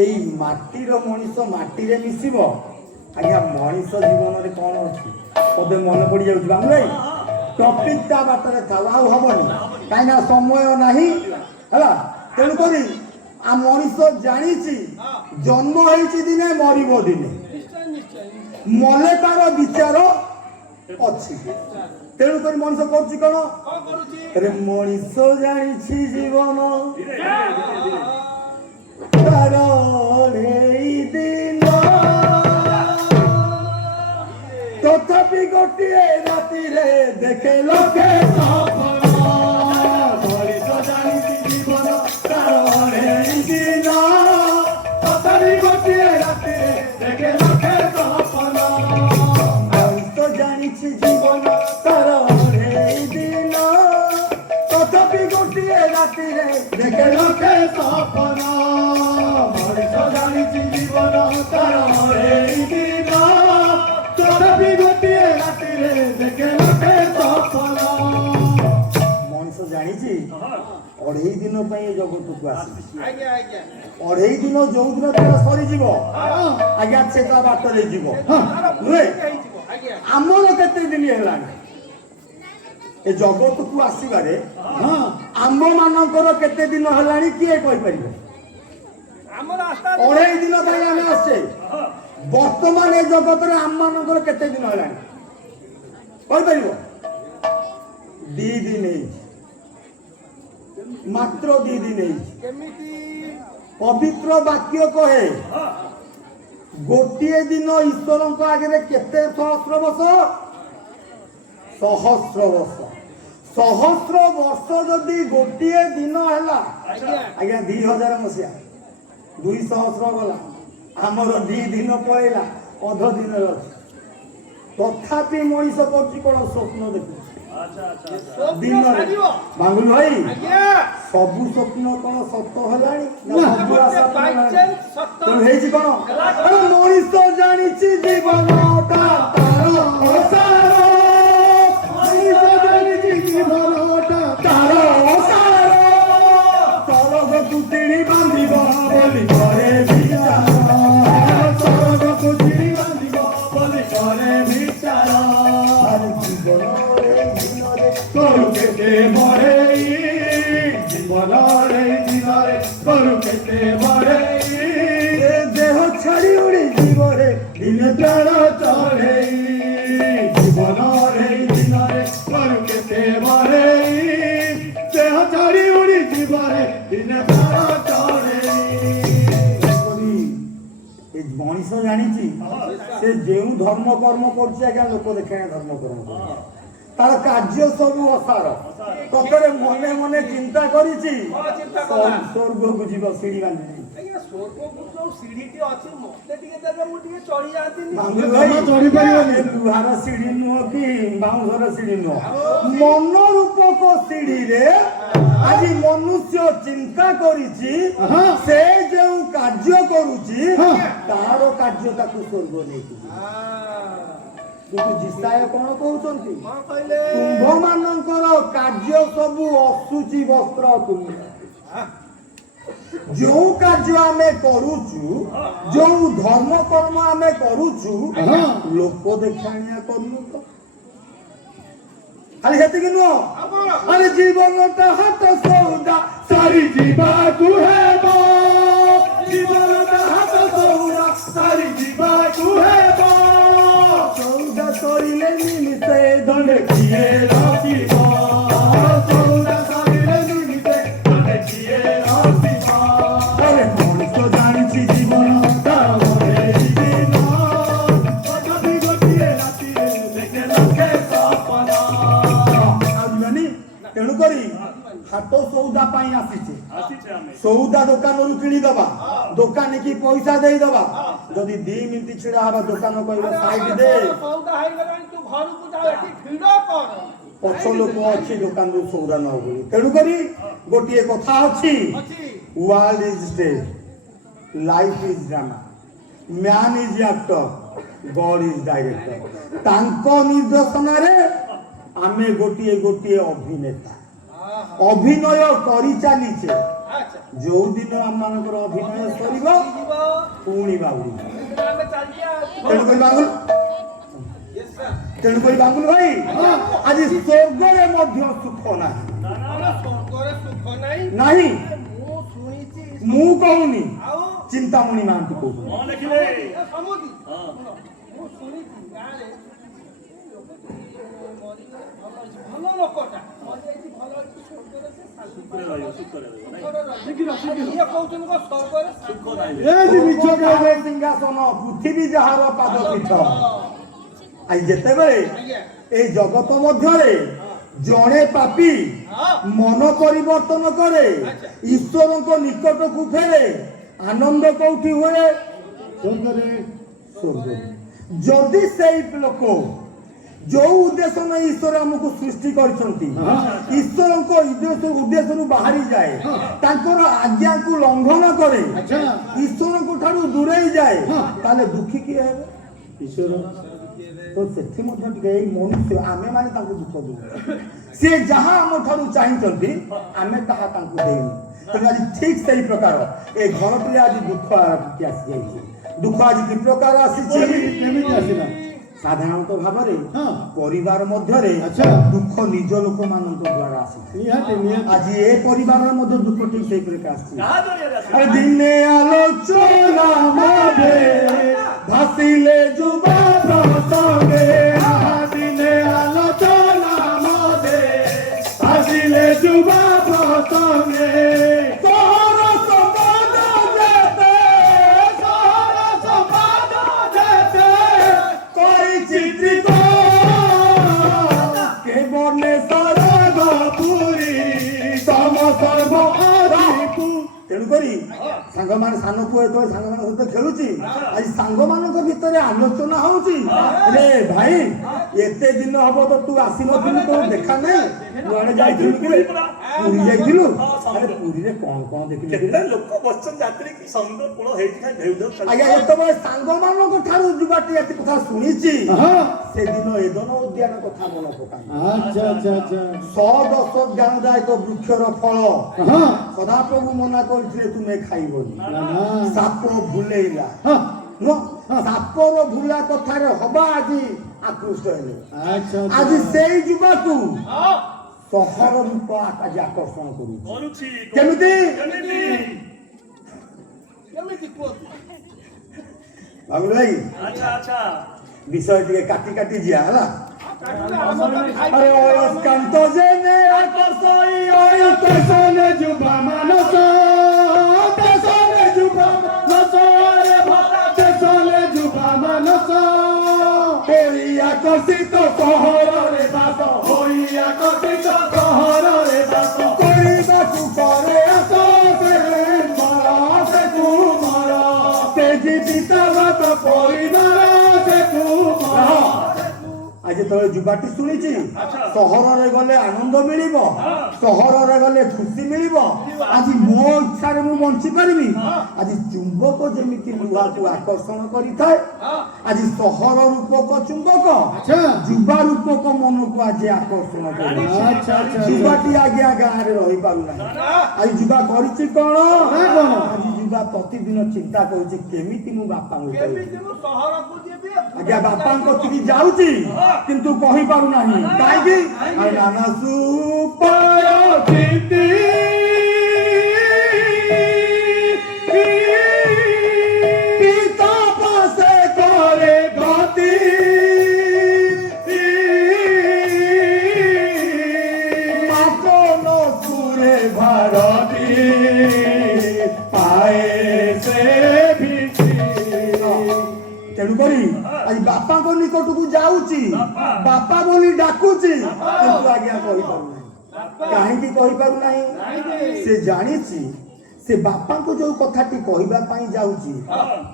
ଏଇ ମାଟିର ମଣିଷ ମାଟିରେ ମିଶିବ। ଆଜ୍ଞା ମଣିଷ ଜୀବନରେ କ'ଣ ଅଛି ବୋଧେ ମନେ ପଡ଼ିଯାଉଛି ବାଙ୍ଗୁ ଭାଇ। ଟପିକ ତା ବାଟରେ ଥାଉ, ଆଉ ହବନି କାହିଁକିନା ସମୟ ନାହିଁ ହେଲା। ତେଣୁକରି ମଣିଷ ଜାଣିଛି ଜନ୍ମ ହେଇଛି ଦିନେ ମରିବ ଦିନେ, ନିଶ୍ଚୟ ନିଶ୍ଚୟ ମଲେ ତାର ବିଚାର ଅଛି। ତେଣୁକରି ମଣିଷ କରୁଛି କ'ଣ? କଣ କରୁଛି? ରେ ମଣିଷ ଜାଣିଛି ଜୀବନ ତାର ଏଇ ଦିନ, ତଥାପି ଗୋଟିଏ ରାତିରେ ଦେଖେ ଲୋକେ ସପନ। ମଣିଷ ଜାଣିଛି ଜୀବନ ତାର ଏଇ ଦିନ, ତଥାପି ଗୋଟିଏ ରାତିରେ ଦେଖେ ଲୋକେ ସପନ। ମଣିଷ ଜାଣିଛି ଜୀବନ ତାର ଏଇ ଦିନ, ତଥାପି ଗୋଟିଏ ରାତିରେ ଦେଖେ ଲୋକେ ସପନ। ମଣିଷ ଜାଣିଛି ଜୀବନ ତାର ଏଇ ଦିନ, ତଥାପି ଗୋଟିଏ ରାତିରେ ଦେଖେ ଲୋକେ ସପନ। ମଣିଷ ଜାଣିଛି 2.5 ଦିନ ପାଇଁ ଏ ଜଗତକୁ ଆସିଛି। ଆଜ୍ଞା ଆଜ୍ଞା 2.5 ଦିନ ଯୋଉ ଦିନ ତାର ସରିଯିବ ଆଜ୍ଞା ସେ ତା ବାଟରେ ଯିବ ନୁହେଁ। ହେଇଯିବ। ଆଜ୍ଞା ଆମର କେତେ ଦିନ ହେଲାଣି ଏ ଜଗତକୁ ଆସିବାରେ? ଆମ ମାନଙ୍କର କେତେ ଦିନ ହେଲାଣି କିଏ କହିପାରିବ? ଆମର ଆସ୍ଥା 2.5 ଦିନ ପାଇଁ ଆମେ ଆସିଛେ। ବର୍ତ୍ତମାନ ଏ ଜଗତରେ ଆମ ମାନଙ୍କର କେତେ ଦିନ ହେଲାଣି କହିପାରିବ? 2 ଦିନ ହେଇଛି, ମାତ୍ର 2 ଦିନ ହେଇଛି। କେମିତି? ପବିତ୍ର ବାକ୍ୟ କହେ ଗୋଟିଏ ଦିନ ଈଶ୍ୱରଙ୍କ ଆଗରେ କେତେ ସହସ୍ର ବର୍ଷ? ସହସ୍ର ବର୍ଷ। ସହସ୍ର ବର୍ଷ ଯଦି ଗୋଟିଏ ଦିନ ହେଲା ଆଜ୍ଞା 2000 ମସିହା 200 ଗଲା, ଆମର 2 ଦିନ ପଳେଇଲା, ଅଧ ଦିନରେ ଅଛି। ତଥାପି ମଣିଷ କରୁଛି କ'ଣ? ସ୍ୱପ୍ନ ଦେଖୁଛି ଦିନରେ। ବାଙ୍ଗୁଲ ଭାଇ ଆଜ୍ଞା ସବୁ ସ୍ୱପ୍ନ କ'ଣ ସତ ହେଲାଣି? ନା ସବୁ ଆଶା ପୂରଣ ବାଇ ହେଲାଣି? ଚାନ୍ସ ସତ ତେଣୁ ହେଇଛି କ'ଣ? ଆରେ ମଣିଷ ଜାଣିଛି ଜୀବନଟା ତାର ଅସାର। ମଣିଷ ଜାଣିଛି ଜୀବନଟା ତାର ଅସାର। ସ୍ୱର୍ଗକୁ ଚିଡ଼ି ବାନ୍ଧିବ ବୋଲି କରେ ବିଚାର। ସ୍ୱର୍ଗକୁ ଚିଡ଼ି ବାନ୍ଧିବ ବୋଲି କରେ ବିଚାର। ଆରେ ଜୀବନରେ ଦିନରେ କରୁ କେତେ ମରେଇ, ଜୀବନରେ ଦିନରେ କରୁ କେତେ ମରେଇ। ଦେହ ଛାଡ଼ି ଉଡ଼ି ଜୀବରେ ଦିନେ ପ୍ରାଣ ଚଢ଼େଇ। ଜୀବନରେ ଦିନରେ କରୁ କେତେ ମରେଇ, ଦେହ ଛାଡ଼ି ଉଡ଼ି ଜୀବରେ ଦିନେ ପ୍ରାଣ ଚଢ଼େଇ। ଏ ମଣିଷ ଜାଣିଛି ସେ ଯେଉଁ ଧର୍ମ କର୍ମ କରୁଛି ଆଜ୍ଞା ଲୋକ ଦେଖେ ଧର୍ମ କର୍ମ କରୁଛି, ତାର କାର୍ଯ୍ୟ ସବୁ ଅସାର। ତତରେ ମନେ ମନେ ଚିନ୍ତା କରିଛି ସ୍ୱର୍ଗକୁ ଯିବ ସିଡ଼ି ବାନ୍ଧିଛି। ଆଜ୍ଞା ସ୍ୱର୍ଗକୁ ଯୋଉ ସିଡିଟି ଅଛି ମତେ ଟିକେ ଦେବେ, ମୁଁ ଟିକେ ଚଢି ଯାଆନ୍ତିନି। ଚଢି ପାରିବନି। ଲୁହାର ସିଡ଼ି ନୁହଁ କି ବାଉଁଶର ସିଡ଼ି ନୁହଁ, ମନ ରୂପକ ସିଡ଼ିରେ ଆଜି ମନୁଷ୍ୟ ଚିନ୍ତା କରିଛି। ସେ ଯେଉଁ କାର୍ଯ୍ୟ କରୁଛି ତାର କାର୍ଯ୍ୟ ତାକୁ ସ୍ୱର୍ଗ ନେଇକି ଯିବ। କିନ୍ତୁ ଜିସାଏ କଣ କହୁଛନ୍ତି? କଣ କହିଲେ? ତୁମ୍ଭମାନଙ୍କର କାର୍ଯ୍ୟ ସବୁ ଅଶୁଚି ବସ୍ତ୍ର ତୁଲ୍ୟ। ଯୋଉ କାର୍ଯ୍ୟ ଆମେ କରୁଛୁ, ଯୋଉ ଧର୍ମ କର୍ମ ଆମେ କରୁଛୁ, ଲୋକ ଦେଖାଣିଆ କରୁନୁ ତ। ଖାଲି ସେତିକି ନୁହଁ, ଆରେ ଜୀବନଟା ହାତ ସଉଦା ସାରି ଯିବାକୁ ହେବ। ଜୀବନଟା ହାତ ସଉଦା ସାରି ଯିବାକୁ ହେବ। ସଉଦା ସରିଲେ ନିମିତେ ଦଣ୍ଡେ କିଏ ରଖିବ? ସଉଦା ସରିଲେ ନିମିତେ ଦଣ୍ଡେ କିଏ ରଖିବ? ଆରେ ମଣିଷ ଜାଣିଛି ଜୀବନ ତାର ମରେ ଦିନ, ତଥାପି ଗୋଟିଏ ରାତିରେ ଦେଖେ ଲକ୍ଷେ ସପନ। ତେଣୁକରି ହାଟ ସଉଦା ପାଇଁ ଆସିଛେ। ସଉଦା ଦୋକାନରୁ କିଣିଦବା, ଦୋକାନୀ କି ପଇସା ଦେଇଦବା। ଯଦି 2 ମିନିଟ୍ ଛିଡା ହବା ଦୋକାନ କହିବ ସାଇଡ ଦେ, ସଉଦା ହେଇଗଲାଣି, ତୁ ଘରକୁ ଯା, ଏଠି ଭିଡ କର। ପଛ ଲୋକ ଅଛି ଦୋକାନରୁ ସଉଦା ନ ବୋଲି। ତେଣୁକରି ଗୋଟିଏ କଥା ଅଛି, world is stage, life is drama, man is actor, Garh is director. ତାଙ୍କ ନିର୍ଦ୍ଦେଶନାରେ ଆମେ ଗୋଟିଏ ଗୋଟିଏ ଅଭିନେତା ଅଭିନୟ କରି ଚାଲିଛେ। ଯୋଉ ଦିନ ଆମମାନଙ୍କର ଅଭିନୟ ସରିବ ପୁଣି ବାବୁଲ। ତେଣୁକରି ବାବୁଲ ଭାଇ, ଆଜି ସ୍ୱର୍ଗରେ ମଧ୍ୟ ସୁଖ ନାହିଁ। ନାହିଁ ମୁଁ କହୁନି, ଚିନ୍ତାମଣି ମହାନ୍ତି କହୁଛି। ସିଂହାସନ ପୃଥିବୀ ଯାହାର ପାଦ ପୀଠ। ଯେତେବେଳେ এই জগତ ମଧ୍ୟରେ ଜଣେ ପାପୀ ମନ ପରିବର୍ତ୍ତନ କରେ, ଈଶ୍ୱରଙ୍କ ନିକଟକୁ ଫେରେ, ଆନନ୍ଦ କୋଉଠି ହୁଏ? ସ୍ୱର୍ଗରେ। ସ୍ୱର୍ଗରେ। ଯଦି ସେଇ ଲୋକ ଯୋଉ ଉଦ୍ଦେଶ୍ୟ ନେଇ ଈଶ୍ୱର ଆମକୁ ସୃଷ୍ଟି କରିଛନ୍ତି, ଈଶ୍ୱରଙ୍କ ଉଦ୍ଦେଶ୍ୟରୁ ବାହାରି ଯାଏ, ତାଙ୍କର ଆଜ୍ଞାକୁ ଲଙ୍ଘନ କରେ, ଈଶ୍ୱରଙ୍କ ଠାରୁ ଦୂରେଇ ଯାଏ, ତାହେଲେ ଦୁଃଖୀ କିଏ ହେବେ? ଈଶ୍ୱର। ତ ସେଥି ମଧ୍ୟ ଟିକେ ଏଇ ମନୁଷ୍ୟ ଆମେ ମାନେ ତାଙ୍କୁ ଦୁଃଖ ଦଉ। ସେ ଯାହା ଆମ ଠାରୁ ଚାହିଁଛନ୍ତି ଆମେ ତାହା ତାଙ୍କୁ ଦେଇନୁ। ତେଣୁ ଆଜି ଠିକ ସେଇ ପ୍ରକାର ଏ ଘରଟିରେ ଆଜି ଦୁଃଖ ଆସିଯାଇଛି। ଦୁଃଖ ଆଜି କି ପ୍ରକାର ଆସିଛି? କେମିତି ଆସିଲା? ସାଧାରଣତଃ ଭାବରେ ପରିବାର ମଧ୍ୟରେ ଦୁଃଖ ନିଜ ଲୋକମାନଙ୍କ ଦ୍ୱାରା ଆସିଛି। ଆଜି ଏ ପରିବାରର ମଧ୍ୟ ଦୁଃଖ ଠିକ ସେଇପରି ଆସିଛି। ଦିନେ ଆଲୋଚନା ମାঝে ଭାସିଲେ ଯୁବା ପ୍ରସଙ୍ଗେ, ଦିନେ ଆଲୋଚନା ମାঝে ଭାସିଲେ ଯୁବା ପ୍ରସଙ୍ଗେ, ତେଣୁକରି ସାଙ୍ଗମାନେ ସାନ ପୁଅ ଯେତେବେଳେ ସାଙ୍ଗମାନଙ୍କ ସହିତ ଖେଳୁଛି, ଆଜି ସାଙ୍ଗମାନଙ୍କ ଭିତରେ ଆଲୋଚନା ହଉଛି, ରେ ଭାଇ ଏତେ ଦିନ ହବ ତ ତୁ ଆସିନଥିଲୁ, ତୋର ଦେଖା ନାହିଁ, କୁଆଡେ ଯାଇଥିଲୁ? ପୁରୀ ଯାଇଥିଲୁ? ଆରେ ପୁରୀରେ କଣ କଣ ଦେଖିଲୁ? ଲୋକ ବସିଛନ୍ତି ଯାତ୍ରୀ, କି ସମୁଦ୍ର କୂଳ ହେଇଛି। ଆଜ୍ଞା ଯେତେବେଳେ ସାଙ୍ଗମାନଙ୍କ ଠାରୁ ଯୁବାଟି ଏତେ କଥା ଶୁଣିଛି, ସେଦିନ ଏଦନ ଉଦ୍ୟାନ କଥା ମନେ ପକାଏ। 110 ଜ୍ଞାନଦାୟକ ବୃକ୍ଷର ଫଳ ସଦାପ୍ରଭୁ ମନା କରିଥିଲେ ତୁମେ ଖାଇବନି। ସାପ ଭୁଲେଇଲା, ସାପର ଭୁଲା କଥାରେ ହବା ଆଜି ଆକୃଷ୍ଟ ହେଲେ। ଆଜି ସେଇ ଯୁବାକୁ ସହର ରୂପ ଆଜି ଆକର୍ଷଣ କରୁଛି। କେମିତି? ବାବୁଲ ଭାଇ ବିଷୟ ଟିକେ କାଟି କାଟି ଯିବା ହେଲା। আরে অস্কান্ত জেনে আকর্ষই ওই তেসনে যুবা মানস, তেসনে যুবা মানস, রে ভরা তেসনে যুবা মানস, হই আকর্ষিত শহরে বাস, হই আকর্ষিত শহরে বাস, করিবাকু করে আস সে মর, সে কুমর, সে জীবিত পরিবার সে কুমর। ଯେତେବେଳେ ଯୁବାଟି ଶୁଣିଛି ସହରରେ ଗଲେ ଆନନ୍ଦ ମିଳିବ, ସହରରେ ଗଲେ ଖୁସି ମିଳିବ, ଆଜି ମୋ ଇଚ୍ଛାରେ ମୁଁ ବଞ୍ଚି ପାରିବି। ଆଜି ଚୁମ୍ବକ ଯେମିତି ଲୁହାକୁ ଆକର୍ଷଣ କରିଥାଏ, ଆଜି ସହର ରୂପକ ଚୁମ୍ବକ ଯୁବା ରୂପକ ମନକୁ ଆଜି ଆକର୍ଷଣ କରିବ। ଯୁବାଟି ଆଜ୍ଞା ଗାଁରେ ରହିପାରୁନାହିଁ। ଆଜି ଯୁବା କରିଛି କଣ? ଆଜି ଯୁବା ପ୍ରତିଦିନ ଚିନ୍ତା କରୁଛି କେମିତି ମୁଁ ବାପାଙ୍କୁ କହିବି। ସହରକୁ ଯିବି ଆଜ୍ଞା ବାପାଙ୍କ କତିକି ଯାଉଛି କିନ୍ତୁ କହିପାରୁନାହିଁ। କାହିଁକି? ଆଉ ନାନା ସୁପାର ଚିନ୍ତି ପିତା ପାଶେ କରେ ଗତି ମାତନ ସୁରେ ଭାରତୀ ପାଏ ସେ ତେଣୁକରି ଆଜି ବାପାଙ୍କ ନିକଟକୁ ଯାଉଛି, ବାପା ବୋଲି ଡାକୁଛି କିନ୍ତୁ ଆଜ୍ଞା କହିପାରୁନାହିଁ। କାହିଁକି କହିପାରୁନାହିଁ? ସେ ଜାଣିଛି ସେ ବାପାଙ୍କୁ ଯୋଉ କଥାଟି କହିବା ପାଇଁ ଯାଉଛି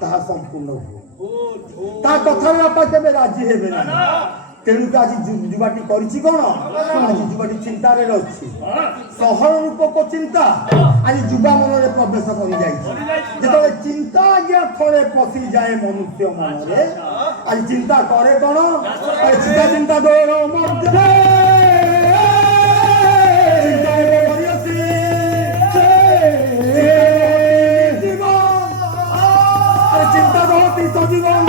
ତାହା ସମ୍ପୂର୍ଣ୍ଣ ଭୁଲ। ତା କଥାରେ ବାପା କେବେ ରାଜି ହେବେ ନାହିଁ। ତେଣୁକି ଆଜି ଯୁବାଟି କରିଛି କଣ? ଆଜି ଯୁବାଟି ଚିନ୍ତାରେ ଅଛି। ସହର ରୂପକ ଚିନ୍ତା ଆଜି ଯୁବା ମନରେ ପ୍ରବେଶ କରି ଯାଇଛି। ଯେତେବେଳେ ଚିନ୍ତା ଆଜ୍ଞା ଥରେ ପଶିଯାଏ ମନୁଷ୍ୟ ମନରେ, ଆଜି ଚିନ୍ତା କରେ କଣ? ଚିନ୍ତା ଦୋର ମଧ୍ୟରେ ଚିନ୍ତା ଦୋହତି ସଜୀବନ।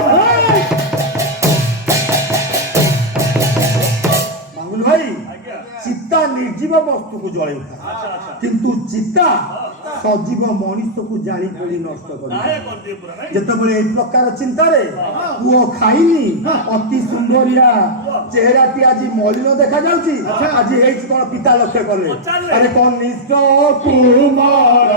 ଭାଇ ଚିତା ନିର୍ଜୀବ ବସ୍ତୁକୁ ଜଳେଇଥାଏ, କିନ୍ତୁ ଚିତା ସଜୀବ ମଣିଷକୁ ଜାଳି ପୋଡ଼ି ନଷ୍ଟ କରିଥାଏ। ଯେତେବେଳେ ଏଇ ପ୍ରକାର ଚିନ୍ତାରେ ପୁଅ ଖାଇନି ଅତି ସୁନ୍ଦରିଆ ଚେହେରାଟି ଆଜି ମଳିନ ଦେଖାଯାଉଛି, ଆଜି ହେଇଛି କଣ? ପିତା ଲକ୍ଷ୍ୟ କଲେ, ଆରେ କନିଷ୍ଠ କୁମାର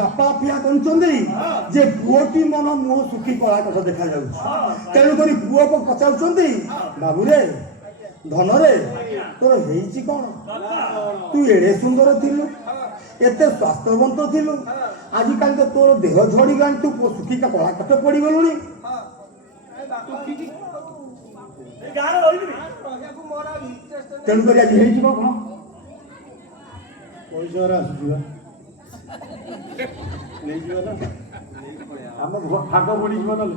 ବାପା ପିଆ କରୁଛନ୍ତି ଯେ ପୁଅଟି ମନ ମୁହଁ ଶୁଖି କଳା କଥା ଦେଖାଯାଉଛି। ତେଣୁକରି ପୁଅକୁ ପଚାରୁଛନ୍ତି, ବାବୁରେ ଧନରେ ତୋର ହେଇଛି କଣ? ତୁ ଏଡେ ସୁନ୍ଦର ଥିଲୁ, ଏତେ ସ୍ୱାସ୍ଥ୍ୟବନ୍ତ ଥିଲୁ, ଆଜିକାଲି ତ ତୋର ଦେହ ଝଡ଼ିଗଲାଣି, ତୁ ଶୁଖିକା କଳା କାଠ ପଡ଼ିଗଲୁଣି। ତେଣୁକରି ଆଜି ହେଇଯିବ କଣ? ପଇସା ଆସୁଛି ନେଇଯିବ ନା, ଆମ ଭାଗ ପଡ଼ିଯିବ ନହେଲେ।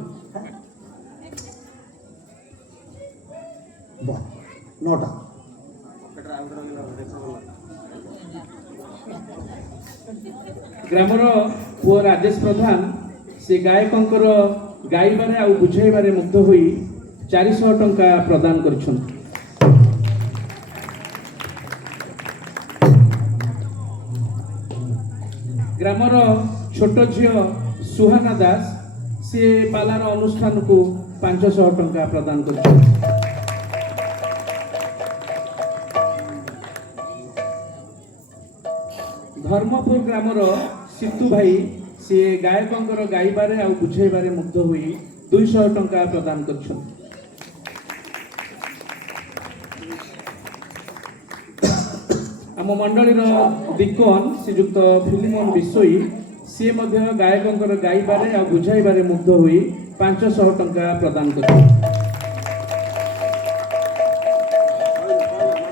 9ଟା ଗ୍ରାମର ପୁଅ ରାଜେଶ ପ୍ରଧାନ ସେ ଗାୟକଙ୍କର ଗାଇବାରେ ଆଉ ବୁଝାଇବାରେ ମୁଗ୍ଧ ହୋଇ 400 ଟଙ୍କା ପ୍ରଦାନ କରିଛନ୍ତି। ଗ୍ରାମର ଛୋଟ ଝିଅ ସୁହାନା ଦାସ ସିଏ ପାଲାର ଅନୁଷ୍ଠାନକୁ 500 ଟଙ୍କା ପ୍ରଦାନ କରିଛନ୍ତି। ଧର୍ମପୁର ଗ୍ରାମର ସିତୁ ଭାଇ ସିଏ ଗାୟକଙ୍କର ଗାଇବାରେ ଆଉ ବୁଝାଇବାରେ ମୁଗ୍ଧ ହୋଇ 200 ଟଙ୍କା ପ୍ରଦାନ କରିଛନ୍ତି। ଆମ ମଣ୍ଡଳୀର ଦିକନ ଶ୍ରୀଯୁକ୍ତ ଫିଲିମନ ବିଶୋଇ ସିଏ ମଧ୍ୟ ଗାୟକଙ୍କର ଗାଇବାରେ ଆଉ ବୁଝାଇବାରେ ମୁଗ୍ଧ ହୋଇ 500 ଟଙ୍କା ପ୍ରଦାନ କରିବେ।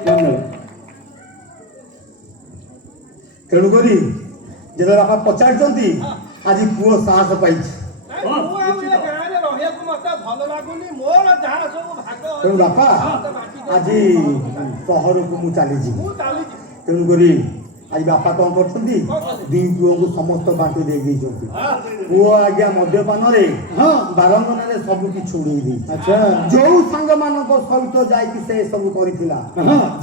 ଧନ୍ୟବାଦ। ତେଣୁକରି ଯେତେବେଳେ ବାପା ପଚାରିଛନ୍ତି ଆଜି ପୁଅ ସାହସ ପାଇଛି। ନାଇଁ, ମୁଁ ଆଉ ଏ ଗାଁରେ ରହିବାକୁ ମତେ ଭଲ ଲାଗୁନି। ମୋର ଯାହା ସବୁ ଭାଗ ତେଣୁ ଅଛି, ବାପା ମତେ ବାଣ୍ଟି ଦିଅ। ଆଜି ସହରକୁ ମୁଁ ଚାଲିଯିବି। ମୁଁ ଚାଲିଛି। ତେଣୁକରି ଆଜି ବାପା କଣ କରୁଛନ୍ତି ଦୁଇ ପୁଅଙ୍କୁ ସମସ୍ତ ବାଣ୍ଟି ଦେଇ ଦେଇଛନ୍ତି। ପୁଅ ଆଜ୍ଞା ମଦ୍ୟପାନରେ ବାରଙ୍ଗନାରେ ସବୁ କିଛି ଉଡେଇ ଦେଇଛି। ଆଚ୍ଛା। ଯୋଉ ସାଙ୍ଗମାନଙ୍କ ସହିତ ଯାଇକି ସେ ସବୁ କରିଥିଲା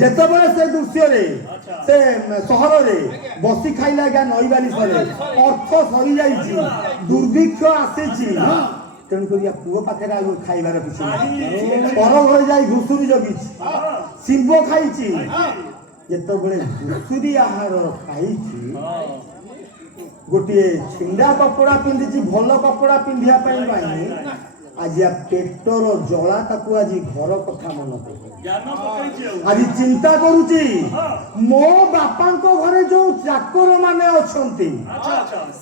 ଯେତେବେଳେ ସେ ଦୃଶ୍ୟରେ ସେ ସହରରେ ବସି ଖାଇଲା ଆଜ୍ଞା ନଈବାଲିଶରେ ଅର୍ଥ ସରିଯାଇଛି, ଦୁର୍ଭିକ୍ଷ ଆସିଛି। ତେଣୁକରି ପୁଅ ପାଖରେ ଆଉ ଖାଇବାର କିଛି ନାହିଁ। ପର ଘରେ ଯାଇ ଘୁଷୁରି ଜଗିଛି, ଶିମ୍ବ ଖାଇଛି। ଯେତେବେଳେ ଘୁଷୁରି ଆହାର ଖାଇଛି ଗୋଟିଏ ଛିଣ୍ଡା କପଡ଼ା ପିନ୍ଧିଛି, ଭଲ କପଡ଼ା ପିନ୍ଧିବା ପାଇଁ ନାହିଁ। ଆଜି ପେଟର ଜଳା ତାକୁ ଆଜି ଘର କଥା ମନେ ପଡୁଛି। ଆଜି ଚିନ୍ତା କରୁଛି ମୋ ବାପାଙ୍କ ଘରେ ଯୋଉ ଚାକର ମାନେ ଅଛନ୍ତି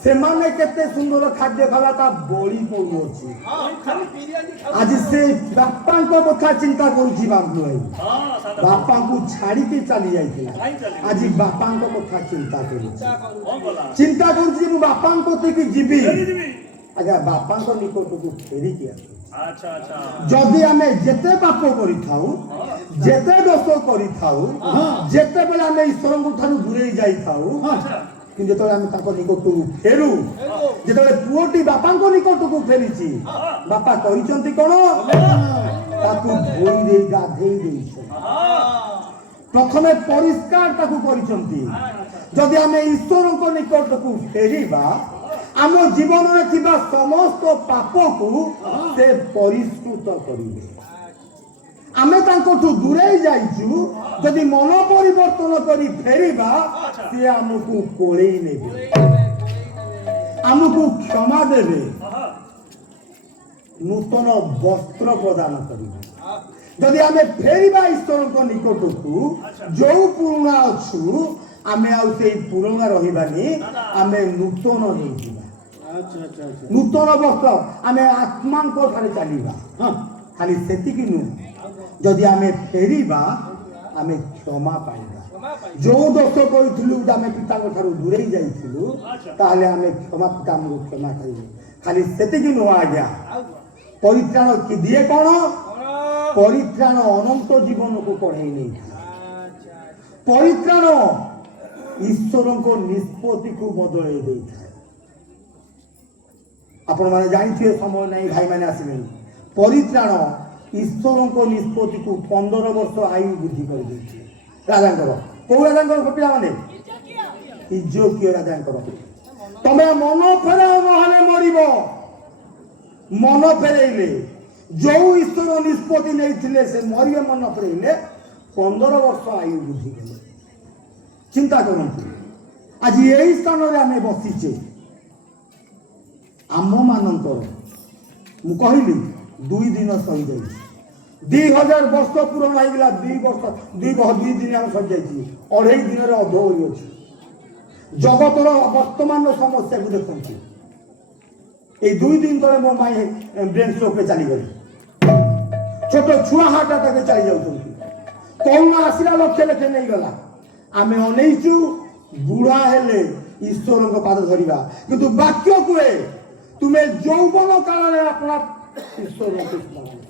ସେମାନେ କେତେ ସୁନ୍ଦର ଖାଦ୍ୟ ଖାଇବା ତା ବଳି ପଡୁଅଛି। ଖାଲି ବିରିୟାନୀ ଖାଉ। ଆଜି ସେ ବାପାଙ୍କ କଥା ଚିନ୍ତା କରୁଛି। ବାବୁ ଭାଇ ବାପାଙ୍କୁ ଛାଡିକି ଚାଲି ଯାଇଥିଲା, ଆଜି ବାପାଙ୍କ କଥା ଚିନ୍ତା କରୁଛି। ଚିନ୍ତା କରୁଛି ମୁଁ ବାପାଙ୍କ କତିକି ଯିବି, ଆଜ୍ଞା ବାପାଙ୍କ ନିକଟକୁ ଫେରିକି ଆସିବି। ଯଦି ଆମେ ଯେତେ ପାପ କରିଥାଉ, ଯେତେ ଦୋଷ କରିଥାଉ, ଯେତେବେଳେ ଆମେ ଈଶ୍ୱରଙ୍କ ଠାରୁ ଦୂରେଇ ଯାଇଥାଉ, କିନ୍ତୁ ଯେତେବେଳେ ଆମେ ତାଙ୍କ ନିକଟକୁ ଫେରୁ, ଯେତେବେଳେ ପୁଅଟି ବାପାଙ୍କ ନିକଟକୁ ଫେରିଛି, ବାପା କହିଛନ୍ତି କଣ ତାକୁ ଧୋଇ ଦେଇ ଗାଧେଇ ଦେଇଛନ୍ତି। ପ୍ରଥମେ ପରିଷ୍କାର ତାକୁ କରିଛନ୍ତି। ଯଦି ଆମେ ଈଶ୍ୱରଙ୍କ ନିକଟକୁ ଫେରିବା, ଆମ ଜୀବନରେ ଥିବା ସମସ୍ତ ପାପକୁ ସେ ପରିଷ୍କୃତ କରିବେ। ଆମେ ତାଙ୍କଠୁ ଦୂରେଇ ଯାଇଛୁ, ଯଦି ମନ ପରିବର୍ତ୍ତନ କରି ଫେରିବା ସେ ଆମକୁ କୋଳେଇ ନେବେ, ଆମକୁ କ୍ଷମା ଦେବେ, ନୂତନ ବସ୍ତ୍ର ପ୍ରଦାନ କରିବେ। ଯଦି ଆମେ ଫେରିବା ଈଶ୍ୱରଙ୍କ ନିକଟକୁ, ଯୋଉ ପୁରୁଣା ଅଛୁ ଆମେ ଆଉ ସେଇ ପୁରୁଣା ରହିବାନି, ଆମେ ନୂତନ ହେଇଯିବା। ନୂତନ ବସ୍ତ୍ର ଆମେ ଆତ୍ମାଙ୍କ ଠାରେ ଚାଲିବା। ଖାଲି ସେତିକି ନୁହେଁ, ଯଦି ଆମେ ଫେରିବା ଆମେ କ୍ଷମା ପାଇବା। ଯୋଉ ଦୋଷ କରିଥିଲୁ, ଆମେ ପିତାଙ୍କ ଠାରୁ ଦୂରେଇ ଯାଇଥିଲୁ, ତାହେଲେ ଆମେ କ୍ଷମା ପିତା ଆମକୁ କ୍ଷମା କରିବେ। ଖାଲି ସେତିକି ନୁହଁ ଆଜ୍ଞା, ପରିତ୍ରାଣ କି ଦିଏ କଣ? ପରିତ୍ରାଣ ଅନନ୍ତ ଜୀବନକୁ କଢେଇ ନେଇଥାଏ। ପରିତ୍ରାଣ ଈଶ୍ୱରଙ୍କ ନିଷ୍ପତ୍ତିକୁ ବଦଳେଇ ଦେଇଥାଏ। ଆପଣମାନେ ଜାଣିଥିବେ, ସମୟ ନାହିଁ, ଭାଇମାନେ ଆସିଲେଣି। ପରିତ୍ରାଣ ଈଶ୍ୱରଙ୍କ ନିଷ୍ପତ୍ତିକୁ 15 ବର୍ଷ ଆୟୁ ବୃଦ୍ଧି କରିଦେଇଥିଲେ ରାଜାଙ୍କର। କୋଉ ରାଜାଙ୍କର ପିଲାମାନେ? ଇଜୋକିୟ ରାଜାଙ୍କର। ତମେ ମନ ଫେରାଅ ନହେଲେ ମରିବ। ମନ ଫେରେଇଲେ, ଯୋଉ ଈଶ୍ୱର ନିଷ୍ପତ୍ତି ନେଇଥିଲେ ସେ ମରିବେ, ମନ ଫେରେଇଲେ 15 ବର୍ଷ ଆୟୁ ବୃଦ୍ଧି କଲେ। ଚିନ୍ତା କରନ୍ତୁ, ଆଜି ଏହି ସ୍ଥାନରେ ଆମେ ବସିଛେ। ଆମ ମାନଙ୍କର ମୁଁ କହିଲି 2 ଦିନ ସରିଯାଇଛି। 2000 ବର୍ଷ ପୂରଣ ହେଇଗଲା। 2 ଦିନ ଆମେ ସରିଯାଇଛି। 2.5 ଦିନରେ ଅଧ ହୋଇଅଛି। ଜଗତର ବର୍ତ୍ତମାନର ସମସ୍ୟାକୁ ଦେଖନ୍ତୁ। এই 2 দিন তଳେ ମୋ ମାଇଁ ବ୍ରେନ୍ ଷ୍ଟ୍ରୋକରେ ଚାଲିଗଲେ। ଛୋଟ ଛୁଆ ହାର୍ଟ ଆଟାକରେ ଚାଲି ଯାଉଛନ୍ତି। କରୋନା ଆସିଲା, ଲକ୍ଷ ଲକ୍ଷ ନେଇଗଲା। ଆମେ ଅନେଇଛୁ ବୁଢା ହେଲେ ଈଶ୍ୱରଙ୍କ ପାଦ ଧରିବା, କିନ୍ତୁ ବାକ୍ୟ କୁହେ ତୁମେ ଯୌବନ କାଳରେ ଆପଣ ଈଶ୍ୱରଙ୍କୁ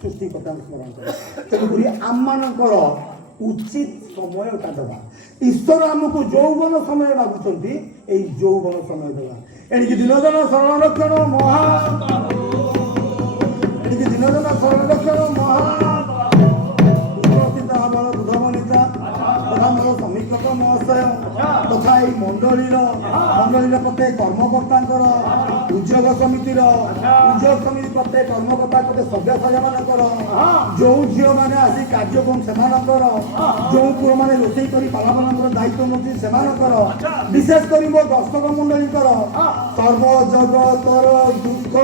ସୃଷ୍ଟିକର୍ତ୍ତାଙ୍କୁ ସ୍ମରଣ କର। ତେଣୁକରି ଆମମାନଙ୍କର ଉଚିତ ସମୟଟା ଦେବା। ଈଶ୍ୱର ଆମକୁ ଯୌବନ ସମୟ ମାଗୁଛନ୍ତି, ଏଇ ଯୌବନ ସମୟ ଦେବା। ଏଣିକି ଦିନଜନ ଶରଣ ଲକ୍ଷଣ ମହା, ଏଣିକି ଦିନଜନ ଶରଣ ଲକ୍ଷଣ ମହା ବୁଧବନିତା ତଥା ମୋର ସମୀକ୍ଷକ ମହାଶୟ ତଥା ଏଇ ମଣ୍ଡଳୀର ପ୍ରତ୍ୟେକ କର୍ମକର୍ତ୍ତାଙ୍କର, ଉଦ୍ୟୋଗ ସମିତିର ପ୍ରତ୍ୟେକ କର୍ମକର୍ତ୍ତା, ପ୍ରତ୍ୟେକ ସଭ୍ୟସାଚୀମାନଙ୍କର, ଯୋଉ ଝିଅମାନେ ଆସି କାର୍ଯ୍ୟକ୍ରମ ସେମାନଙ୍କର, ଯୋଉ ପୁଅମାନେ ରୋଷେଇ କରି ପାଲାମାନଙ୍କର ଦାୟିତ୍ୱ ନେଉଛି ସେମାନଙ୍କର, ବିଶେଷ କରି ମୋ ଦର୍ଶକ ମଣ୍ଡଳୀଙ୍କର, ସର୍ବ ଜଗତର ଦୁଃଖ